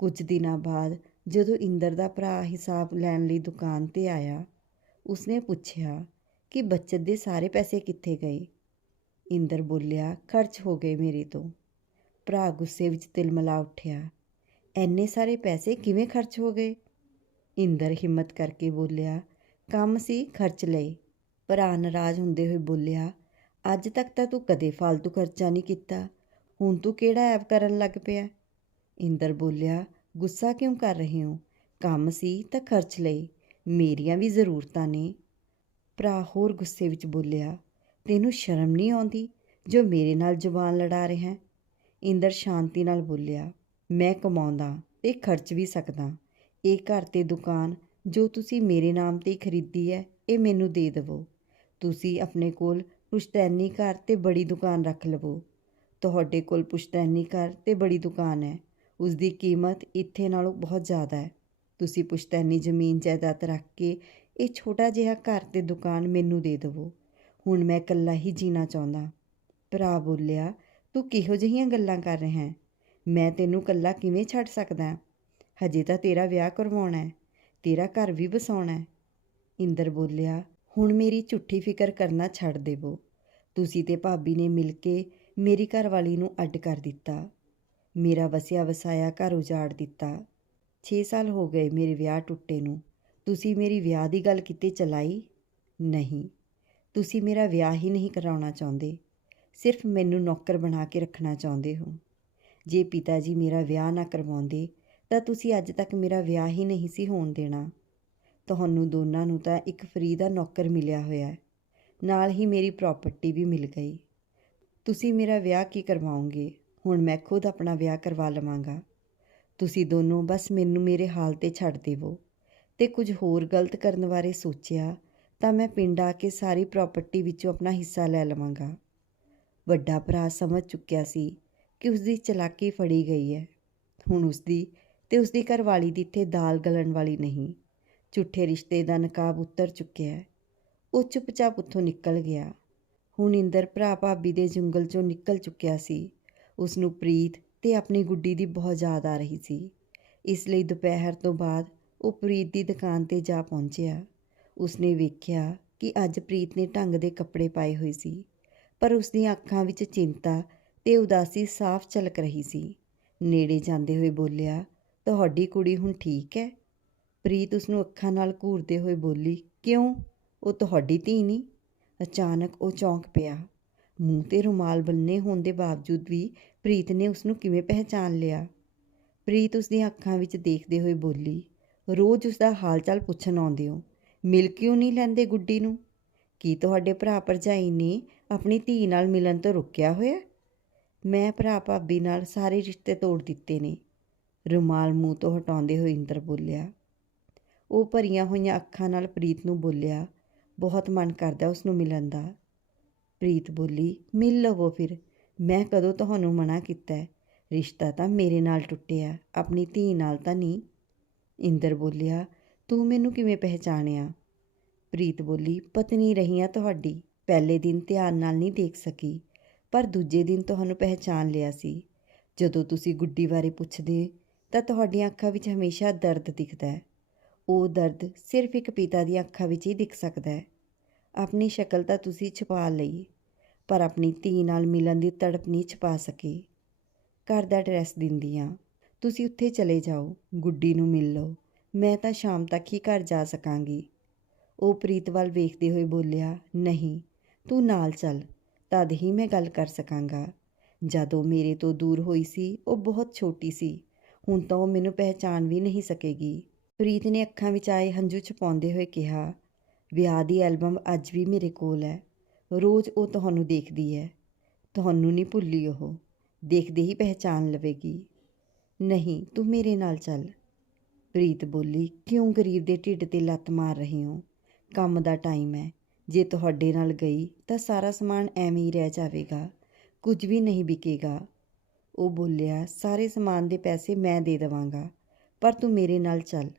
ਕੁਝ ਦਿਨਾਂ ਬਾਅਦ ਜਦੋਂ ਇੰਦਰ ਦਾ ਭਰਾ ਹਿਸਾਬ ਲੈਣ ਲਈ ਦੁਕਾਨ ਤੇ ਆਇਆ, ਉਸਨੇ ਪੁੱਛਿਆ ਕਿ ਬੱਚਤ ਦੇ ਸਾਰੇ ਪੈਸੇ ਕਿੱਥੇ ਗਏ? ਇੰਦਰ ਬੋਲਿਆ, ਖਰਚ ਹੋ ਗਏ ਮੇਰੇ ਤੋਂ। ਭਰਾ ਗੁੱਸੇ ਵਿੱਚ ਤਿਲਮਲਾ ਉੱਠਿਆ, ਐਨੇ ਸਾਰੇ ਪੈਸੇ ਕਿਵੇਂ ਖਰਚ ਹੋ ਗਏ? ਇੰਦਰ ਹਿੰਮਤ ਕਰਕੇ ਬੋਲਿਆ, ਕੰਮ ਸੀ, ਖਰਚ ਲਏ। ਭਰਾ ਨਾਰਾਜ਼ ਹੁੰਦੇ ਹੋਏ ਬੋਲਿਆ, ਅੱਜ ਤੱਕ ਤਾਂ ਤੂੰ ਕਦੇ ਫालतू ਖਰਚਾ ਨਹੀਂ ਕੀਤਾ। ਹੁਣ ਤੂੰ ਕਿਹੜਾ ਐਪ ਕਰਨ ਲੱਗ ਪਿਆ? ਇੰਦਰ ਬੋਲਿਆ, ਗੁੱਸਾ ਕਿਉਂ ਕਰ ਰਹੇ ਹੋ? ਕੰਮ ਸੀ ਤਾਂ ਖਰਚ ਲਈ, ਮੇਰੀਆਂ ਵੀ ਜ਼ਰੂਰਤਾਂ ਨੇ। ਭਰਾ ਹੋਰ ਗੁੱਸੇ ਵਿੱਚ ਬੋਲਿਆ, ਤੈਨੂੰ ਸ਼ਰਮ ਨਹੀਂ ਆਉਂਦੀ ਜੋ ਮੇਰੇ ਨਾਲ ਜ਼ੁਬਾਨ ਲੜਾ ਰਿਹਾ ਇੰਦਰ ਸ਼ਾਂਤੀ ਨਾਲ ਬੋਲਿਆ, ਮੈਂ ਕਮਾਉਂਦਾ ਤੇ ਖਰਚ ਵੀ ਸਕਦਾ। ਇਹ ਘਰ ਤੇ ਦੁਕਾਨ ਜੋ ਤੁਸੀਂ ਮੇਰੇ ਨਾਮ ਤੇ ਖਰੀਦੀ ਹੈ, ਇਹ ਮੈਨੂੰ ਦੇ ਦੇਵੋ। ਤੁਸੀਂ ਆਪਣੇ ਕੋਲ ਪੁਸ਼ਤੈਨੀ ਘਰ ਤੇ ਬੜੀ ਦੁਕਾਨ ਰੱਖ ਲਵੋ। ਤੁਹਾਡੇ ਕੋਲ ਪੁਸ਼ਤੈਨੀ ਘਰ ਤੇ ਬੜੀ ਦੁਕਾਨ ਹੈ। ਉਸ ਦੀ ਕੀਮਤ ਇੱਥੇ ਨਾਲੋਂ ਬਹੁਤ ਜ਼ਿਆਦਾ ਹੈ। ਤੁਸੀਂ ਪੁਸ਼ਤੈਨੀ ਜ਼ਮੀਨ ਜਾਇਦਾਦ ਰੱਖ ਕੇ ਇਹ ਛੋਟਾ ਜਿਹਾ ਘਰ ਤੇ ਦੁਕਾਨ ਮੈਨੂੰ ਦੇ ਦੇਵੋ। ਹੁਣ ਮੈਂ ਇਕੱਲਾ ਹੀ ਜੀਣਾ ਚਾਹੁੰਦਾ। ਭਰਾ ਬੋਲਿਆ, ਤੂੰ ਕਿਹੋ ਜਿਹੀਆਂ ਗੱਲਾਂ ਕਰ ਰਿਹਾ ਹੈ? ਮੈਂ ਤੈਨੂੰ ਇਕੱਲਾ ਕਿਵੇਂ ਛੱਡ ਸਕਦਾ? ਹਜੇ ਤਾਂ ਤੇਰਾ ਵਿਆਹ ਕਰਵਾਉਣਾ ਹੈ, ਤੇਰਾ ਘਰ ਵੀ ਵਸਾਉਣਾ ਹੈ। ਇੰਦਰ ਬੋਲਿਆ, ਹੁਣ ਮੇਰੀ ਝੁੱਠੀ ਫਿਕਰ ਕਰਨਾ ਛੱਡ ਦੇਵੋ। ਤੁਸੀਂ ਤੇ ਭਾਬੀ ਨੇ ਮਿਲ ਕੇ ਮੇਰੀ ਘਰਵਾਲੀ ਨੂੰ ਅੱਡ ਕਰ ਦਿੱਤਾ। ਮੇਰਾ ਵਸਿਆ ਵਸਾਇਆ ਘਰ ਉਜਾੜ ਦਿੱਤਾ। 6 ਸਾਲ ਹੋ ਗਏ ਮੇਰੇ ਵਿਆਹ ਟੁੱਟੇ ਨੂੰ। ਤੁਸੀਂ ਮੇਰੀ ਵਿਆਹ ਦੀ ਗੱਲ ਕਿਤੇ ਚਲਾਈ? ਨਹੀਂ। ਤੁਸੀਂ ਮੇਰਾ ਵਿਆਹ ਹੀ ਨਹੀਂ ਕਰਾਉਣਾ ਚਾਹੁੰਦੇ। ਸਿਰਫ ਮੈਨੂੰ ਨੌਕਰ ਬਣਾ ਕੇ ਰੱਖਣਾ ਚਾਹੁੰਦੇ ਹੋ। ਜੇ ਪਿਤਾ ਜੀ ਮੇਰਾ ਵਿਆਹ ਨਾ ਕਰਵਾਉਂਦੇ, ਤਾਂ ਤੁਸੀਂ ਅੱਜ ਤੱਕ ਮੇਰਾ ਵਿਆਹ ਹੀ ਨਹੀਂ ਸੀ ਹੋਣ ਦੇਣਾ। ਤੁਹਾਨੂੰ ਦੋਨਾਂ ਨੂੰ ਤਾਂ ਇੱਕ ਫਰੀ ਦਾ ਨੌਕਰ ਮਿਲਿਆ ਹੋਇਆ ਨਾਲ ਹੀ ਮੇਰੀ ਪ੍ਰਾਪਰਟੀ ਵੀ ਮਿਲ ਗਈ। ਤੁਸੀਂ ਮੇਰਾ ਵਿਆਹ ਕੀ ਕਰਵਾਉਂਗੇ? ਹੁਣ ਮੈਂ ਖੁਦ ਆਪਣਾ ਵਿਆਹ ਕਰਵਾ ਲਵਾਂਗਾ। ਤੁਸੀਂ ਦੋਨੋਂ ਬਸ ਮੈਨੂੰ ਮੇਰੇ ਹਾਲ ਤੇ ਛੱਡ ਦੇਵੋ। ਤੇ ਕੁਝ ਹੋਰ ਗਲਤ ਕਰਨ ਬਾਰੇ ਸੋਚਿਆ ਤਾਂ ਮੈਂ ਪਿੰਡ ਆ ਕੇ ਸਾਰੀ ਪ੍ਰਾਪਰਟੀ ਵਿੱਚੋਂ ਆਪਣਾ ਹਿੱਸਾ ਲੈ ਲਵਾਂਗਾ। ਵੱਡਾ ਭਰਾ ਸਮਝ ਚੁੱਕਿਆ ਸੀ ਕਿ ਉਸ ਦੀ ਚਲਾਕੀ ਫੜੀ ਗਈ ਹੈ। ਹੁਣ ਉਸ ਦੀ ਤੇ ਉਸ ਦੀ ਘਰਵਾਲੀ ਦੀ ਇੱਥੇ ਦਾਲ ਗਲਣ ਵਾਲੀ ਨਹੀਂ। ਝੂਠੇ ਰਿਸ਼ਤੇ ਦਾ ਨਕਾਬ ਉਤਰ ਚੁੱਕਿਆ ਹੈ। ਉਹ ਚੁੱਪਚਾਪ ਉੱਥੋਂ ਨਿਕਲ ਗਿਆ। ਹੁਣ ਇੰਦਰ ਭਰਾ ਭਾਬੀ ਦੇ ਜੰਗਲ ਚੋਂ ਨਿਕਲ ਚੁੱਕਿਆ ਸੀ। ਉਸ ਨੂੰ ਪ੍ਰੀਤ ਤੇ ਆਪਣੀ ਗੁੱਡੀ ਦੀ ਬਹੁਤ ਯਾਦ ਆ ਰਹੀ ਸੀ। ਇਸ ਲਈ ਦੁਪਹਿਰ ਤੋਂ ਬਾਅਦ ਉਹ ਪ੍ਰੀਤ ਦੀ ਦੁਕਾਨ ਤੇ ਜਾ ਪਹੁੰਚਿਆ। ਉਸਨੇ ਵੇਖਿਆ ਕਿ ਅੱਜ ਪ੍ਰੀਤ ਨੇ ਢੰਗ ਦੇ ਕੱਪੜੇ ਪਾਏ ਹੋਏ ਸੀ, ਪਰ ਉਸ ਦੀਆਂ ਅੱਖਾਂ ਵਿੱਚ ਚਿੰਤਾ ਤੇ ਉਦਾਸੀ ਸਾਫ਼ ਝਲਕ ਰਹੀ ਸੀ। ਨੇੜੇ ਜਾਂਦੇ ਹੋਏ ਬੋਲਿਆ, ਤੁਹਾਡੀ ਕੁੜੀ ਹੁਣ ਠੀਕ ਹੈ? ਪ੍ਰੀਤ ਉਸ ਨੂੰ ਅੱਖਾਂ ਨਾਲ ਘੂਰਦੇ ਹੋਏ ਬੋਲੀ, ਕਿਉਂ? ਉਹ ਤੁਹਾਡੀ ਧੀ ਨਹੀਂ ਅਚਾਨਕ ਉਹ ਚੌਂਕ ਪਿਆ। ਮੂੰਹ ਤੇ ਰੁਮਾਲ ਬੰਨੇ ਹੋਣ ਦੇ ਬਾਵਜੂਦ ਵੀ ਪ੍ਰੀਤ ਨੇ ਉਸ ਨੂੰ ਕਿਵੇਂ ਪਹਿਚਾਨ ਲਿਆ? ਪ੍ਰੀਤ ਉਸ ਦੀਆਂ ਅੱਖਾਂ ਵਿੱਚ ਦੇਖਦੇ ਹੋਏ ਬੋਲੀ, ਰੋਜ਼ ਉਸ ਦਾ ਹਾਲ ਚਾਲ ਪੁੱਛਣ ਆਉਂਦੇ ਹੋ ਮਿਲ ਕਿਉਂ ਨਹੀਂ ਲੈਂਦੇ ਗੁੱਡੀ ਨੂੰ? ਕੀ ਤੁਹਾਡੇ ਭਰਾ ਭਰਜਾਈ ਨੇ ਆਪਣੀ ਧੀ ਨਾਲ ਮਿਲਣ ਤੋਂ ਰੁਕਿਆ ਹੋਇਆ? ਮੈਂ ਭਰਾ ਭਾਬੀ ਨਾਲ ਸਾਰੇ ਰਿਸ਼ਤੇ ਤੋੜ ਦਿੱਤੇ ਨੇ। ਰੁਮਾਲ ਮੂੰਹ ਤੋਂ ਹਟਾਉਂਦੇ ਹੋਏ ਇੰਦਰ ਬੋਲਿਆ। ਉਹ ਭਰੀਆਂ ਹੋਈਆਂ ਅੱਖਾਂ ਨਾਲ ਪ੍ਰੀਤ ਨੂੰ ਬੋਲਿਆ, ਬਹੁਤ ਮਨ ਕਰਦਾ ਉਸ ਨੂੰ ਮਿਲਣ ਦਾ। ਪ੍ਰੀਤ ਬੋਲੀ, ਮਿਲ ਲਵੋ ਫਿਰ। ਮੈਂ ਕਦੋਂ ਤੁਹਾਨੂੰ ਮਨਾ ਕੀਤਾ ਹੈ? ਰਿਸ਼ਤਾ ਤਾਂ ਮੇਰੇ ਨਾਲ ਟੁੱਟਿਆ, ਆਪਣੀ ਧੀ ਨਾਲ ਤਾਂ ਨਹੀਂ। ਇੰਦਰ ਬੋਲਿਆ, ਤੂੰ ਮੈਨੂੰ ਕਿਵੇਂ ਪਹਿਚਾਣਿਆ? ਪ੍ਰੀਤ ਬੋਲੀ, ਪਤਨੀ ਰਹੀ ਆ ਤੁਹਾਡੀ, ਪਹਿਲੇ ਦਿਨ ਧਿਆਨ ਨਾਲ ਨਹੀਂ ਦੇਖ ਸਕੀ, ਪਰ ਦੂਜੇ ਦਿਨ ਤੁਹਾਨੂੰ ਪਹਿਚਾਨ ਲਿਆ ਸੀ। ਜਦੋਂ ਤੁਸੀਂ ਗੁੱਡੀ ਬਾਰੇ ਪੁੱਛਦੇ, ਤਾਂ ਤੁਹਾਡੀਆਂ ਅੱਖਾਂ ਵਿੱਚ ਹਮੇਸ਼ਾ ਦਰਦ ਦਿਖਦਾ ਹੈ। ਉਹ ਦਰਦ ਸਿਰਫ ਇੱਕ ਪਿਤਾ ਦੀਆਂ ਅੱਖਾਂ ਵਿੱਚ ਹੀ ਦਿਖ ਸਕਦਾ ਹੈ। ਆਪਣੀ ਸ਼ਕਲ ਤਾਂ ਤੁਸੀਂ ਛੁਪਾ ਲਈ, ਪਰ ਆਪਣੀ ਧੀ ਨਾਲ ਮਿਲਣ ਦੀ ਤੜਪ ਨਹੀਂ ਛੁਪਾ ਸਕੇ। ਘਰ ਦਾ ਐਡਰੈਸ ਦਿੰਦੀ ਹਾਂ ਤੁਸੀਂ ਉੱਥੇ ਚਲੇ ਜਾਓ, ਗੁੱਡੀ ਨੂੰ ਮਿਲ ਲਓ, ਮੈਂ ਤਾਂ ਸ਼ਾਮ ਤੱਕ ਹੀ ਘਰ ਜਾ ਸਕਾਂਗੀ। ਉਹ ਪ੍ਰੀਤ ਵੱਲ ਵੇਖਦੇ ਹੋਏ ਬੋਲਿਆ, ਨਹੀਂ, ਤੂੰ ਨਾਲ ਚੱਲ, ਤਦ ਹੀ ਮੈਂ ਗੱਲ ਕਰ ਸਕਾਂਗਾ। ਜਦੋਂ ਮੇਰੇ ਤੋਂ ਦੂਰ ਹੋਈ ਸੀ, ਉਹ ਬਹੁਤ ਛੋਟੀ ਸੀ, ਹੁਣ ਤਾਂ ਉਹ ਮੈਨੂੰ ਪਹਿਚਾਣ ਵੀ ਨਹੀਂ ਸਕੇਗੀ। ਪ੍ਰੀਤ ਨੇ ਅੱਖਾਂ ਵਿੱਚ ਆਏ ਹੰਝੂ ਛਪਾਉਂਦੇ ਹੋਏ ਕਿਹਾ ਵਿਆਹ ਦੀ ਐਲਬਮ ਅੱਜ ਵੀ ਮੇਰੇ ਕੋਲ ਹੈ। ਰੋਜ਼ ਉਹ ਤੁਹਾਨੂੰ ਦੇਖਦੀ ਹੈ। ਤੁਹਾਨੂੰ ਨਹੀਂ ਭੁੱਲੀ ਉਹ। ਦੇਖਦੇ ਹੀ ਪਹਿਚਾਨ ਲਵੇਗੀ। ਨਹੀਂ, ਤੂੰ ਮੇਰੇ ਨਾਲ ਚੱਲ। ਪ੍ਰੀਤ ਬੋਲੀ, ਕਿਉਂ ਗਰੀਬ ਦੇ ਢਿੱਡ ਤੇ ਲੱਤ ਮਾਰ ਰਹੇ ਹੋ? ਕੰਮ ਦਾ ਟਾਈਮ ਹੈ। ਜੇ ਤੁਹਾਡੇ ਨਾਲ ਗਈ, ਤਾਂ ਸਾਰਾ ਸਮਾਨ ਐਵੇਂ ਹੀ ਰਹਿ ਜਾਵੇਗਾ। ਕੁਝ ਵੀ ਨਹੀਂ ਵਿਕੇਗਾ। ਉਹ ਬੋਲਿਆ, ਸਾਰੇ ਸਮਾਨ ਦੇ ਪੈਸੇ ਮੈਂ ਦੇ ਦੇਵਾਂਗਾ, ਪਰ ਤੂੰ ਮੇਰੇ ਨਾਲ ਚੱਲ।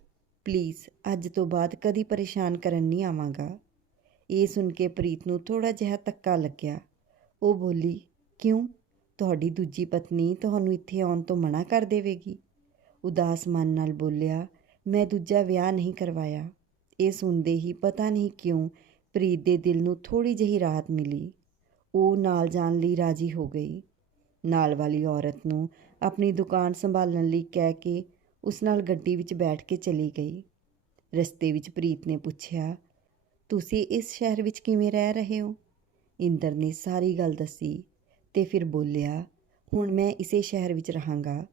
ਪਲੀਜ਼, ਅੱਜ ਤੋਂ ਬਾਅਦ ਕਦੀ ਪਰੇਸ਼ਾਨ ਕਰਨ ਨਹੀਂ ਆਵਾਂਗਾ। ਇਹ ਸੁਣ ਕੇ ਪ੍ਰੀਤ ਨੂੰ ਥੋੜਾ ਜਿਹਾ ਧੱਕਾ ਲੱਗਿਆ। ਉਹ ਬੋਲੀ, ਕਿਉਂ? ਤੁਹਾਡੀ ਦੂਜੀ ਪਤਨੀ ਤੁਹਾਨੂੰ ਇੱਥੇ ਆਉਣ ਤੋਂ ਮਨਾ ਕਰ ਦੇਵੇਗੀ? ਉਦਾਸ ਮਨ ਨਾਲ ਬੋਲਿਆ, ਮੈਂ ਦੂਜਾ ਵਿਆਹ ਨਹੀਂ ਕਰਵਾਇਆ। ਇਹ ਸੁਣਦੇ ਹੀ ਪਤਾ ਨਹੀਂ ਕਿਉਂ ਪ੍ਰੀਤ ਦੇ ਦਿਲ ਨੂੰ ਥੋੜੀ ਜਿਹੀ ਰਾਹਤ ਮਿਲੀ। ਉਹ ਨਾਲ ਜਾਣ ਲਈ ਰਾਜੀ ਹੋ ਗਈ। ਨਾਲ ਵਾਲੀ ਔਰਤ ਨੂੰ ਆਪਣੀ ਦੁਕਾਨ ਸੰਭਾਲਣ ਲਈ ਕਹਿ ਕੇ ਉਸ ਨਾਲ ਗੱਡੀ ਵਿੱਚ ਬੈਠ ਕੇ ਚਲੀ ਗਈ। ਰਸਤੇ ਵਿੱਚ ਪ੍ਰੀਤ ਨੇ ਪੁੱਛਿਆ, ਤੁਸੀਂ ਇਸ ਸ਼ਹਿਰ ਵਿੱਚ ਕਿਵੇਂ ਰਹਿ ਰਹੇ ਹੋ? ਇੰਦਰ ਨੇ ਸਾਰੀ ਗੱਲ ਦੱਸੀ ਤੇ ਫਿਰ ਬੋਲਿਆ, ਹੁਣ ਮੈਂ ਇਸੇ ਸ਼ਹਿਰ ਵਿੱਚ ਰਹਾਂਗਾ।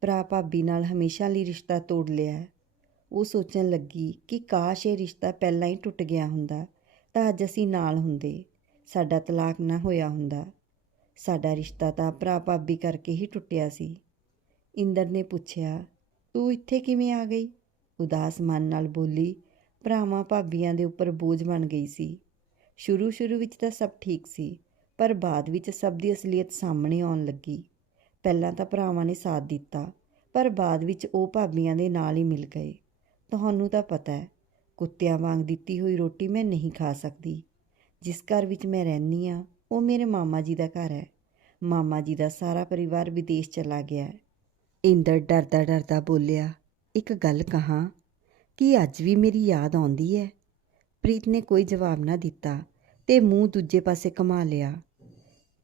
ਭਰਾ ਭਾਬੀ ਨਾਲ ਹਮੇਸ਼ਾ ਲਈ ਰਿਸ਼ਤਾ ਤੋੜ ਲਿਆ ਉਹ ਸੋਚਣ ਲੱਗੀ ਕਿ ਕਾਸ਼ ਇਹ ਰਿਸ਼ਤਾ ਪਹਿਲਾਂ ਹੀ ਟੁੱਟ ਗਿਆ ਹੁੰਦਾ ਤਾਂ ਅੱਜ ਅਸੀਂ ਨਾਲ ਹੁੰਦੇ, ਸਾਡਾ ਤਲਾਕ ਨਾ ਹੋਇਆ ਹੁੰਦਾ। ਸਾਡਾ ਰਿਸ਼ਤਾ ਤਾਂ ਭਰਾ ਭਾਬੀ ਕਰਕੇ ਹੀ ਟੁੱਟਿਆ ਸੀ। ਇੰਦਰ ਨੇ ਪੁੱਛਿਆ ਤੂੰ ਇੱਥੇ ਕਿਵੇਂ ਆ ਗਈ? ਉਦਾਸ ਮਨ ਨਾਲ ਬੋਲੀ, ਭਰਾਵਾਂ ਭਾਬੀਆਂ ਦੇ ਉੱਪਰ ਬੋਝ ਬਣ ਗਈ ਸੀ। ਸ਼ੁਰੂ ਸ਼ੁਰੂ ਵਿੱਚ ਤਾਂ ਸਭ ਠੀਕ ਸੀ, ਪਰ ਬਾਅਦ ਵਿੱਚ ਸਭ ਦੀ ਅਸਲੀਅਤ ਸਾਹਮਣੇ ਆਉਣ ਲੱਗੀ। ਪਹਿਲਾਂ ਤਾਂ ਭਰਾਵਾਂ ਨੇ ਸਾਥ ਦਿੱਤਾ, ਪਰ ਬਾਅਦ ਵਿੱਚ ਉਹ ਭਾਬੀਆਂ ਦੇ ਨਾਲ ਹੀ ਮਿਲ ਗਏ। ਤੁਹਾਨੂੰ ਤਾਂ ਪਤਾ ਹੈ, ਕੁੱਤਿਆਂ ਵਾਂਗ ਦਿੱਤੀ ਹੋਈ ਰੋਟੀ ਮੈਂ ਨਹੀਂ ਖਾ ਸਕਦੀ। ਜਿਸ ਘਰ ਵਿੱਚ ਮੈਂ ਰਹਿੰਦੀ ਆ ਉਹ ਮੇਰੇ ਮਾਮਾ ਜੀ ਦਾ ਘਰ ਹੈ। ਮਾਮਾ ਜੀ ਦਾ ਸਾਰਾ ਪਰਿਵਾਰ ਵਿਦੇਸ਼ ਚਲਾ ਗਿਆ ਹੈ। ਇੰਦਰ ਡਰਦਾ ਡਰਦਾ ਬੋਲਿਆ, ਇੱਕ ਗੱਲ ਕਹਾਂ, ਕਿ ਅੱਜ ਵੀ ਮੇਰੀ ਯਾਦ ਆਉਂਦੀ ਹੈ ਪ੍ਰੀਤ ਨੇ ਕੋਈ ਜਵਾਬ ਨਾ ਦਿੱਤਾ ਤੇ ਮੂੰਹ ਦੂਜੇ ਪਾਸੇ ਕਮਾ ਲਿਆ।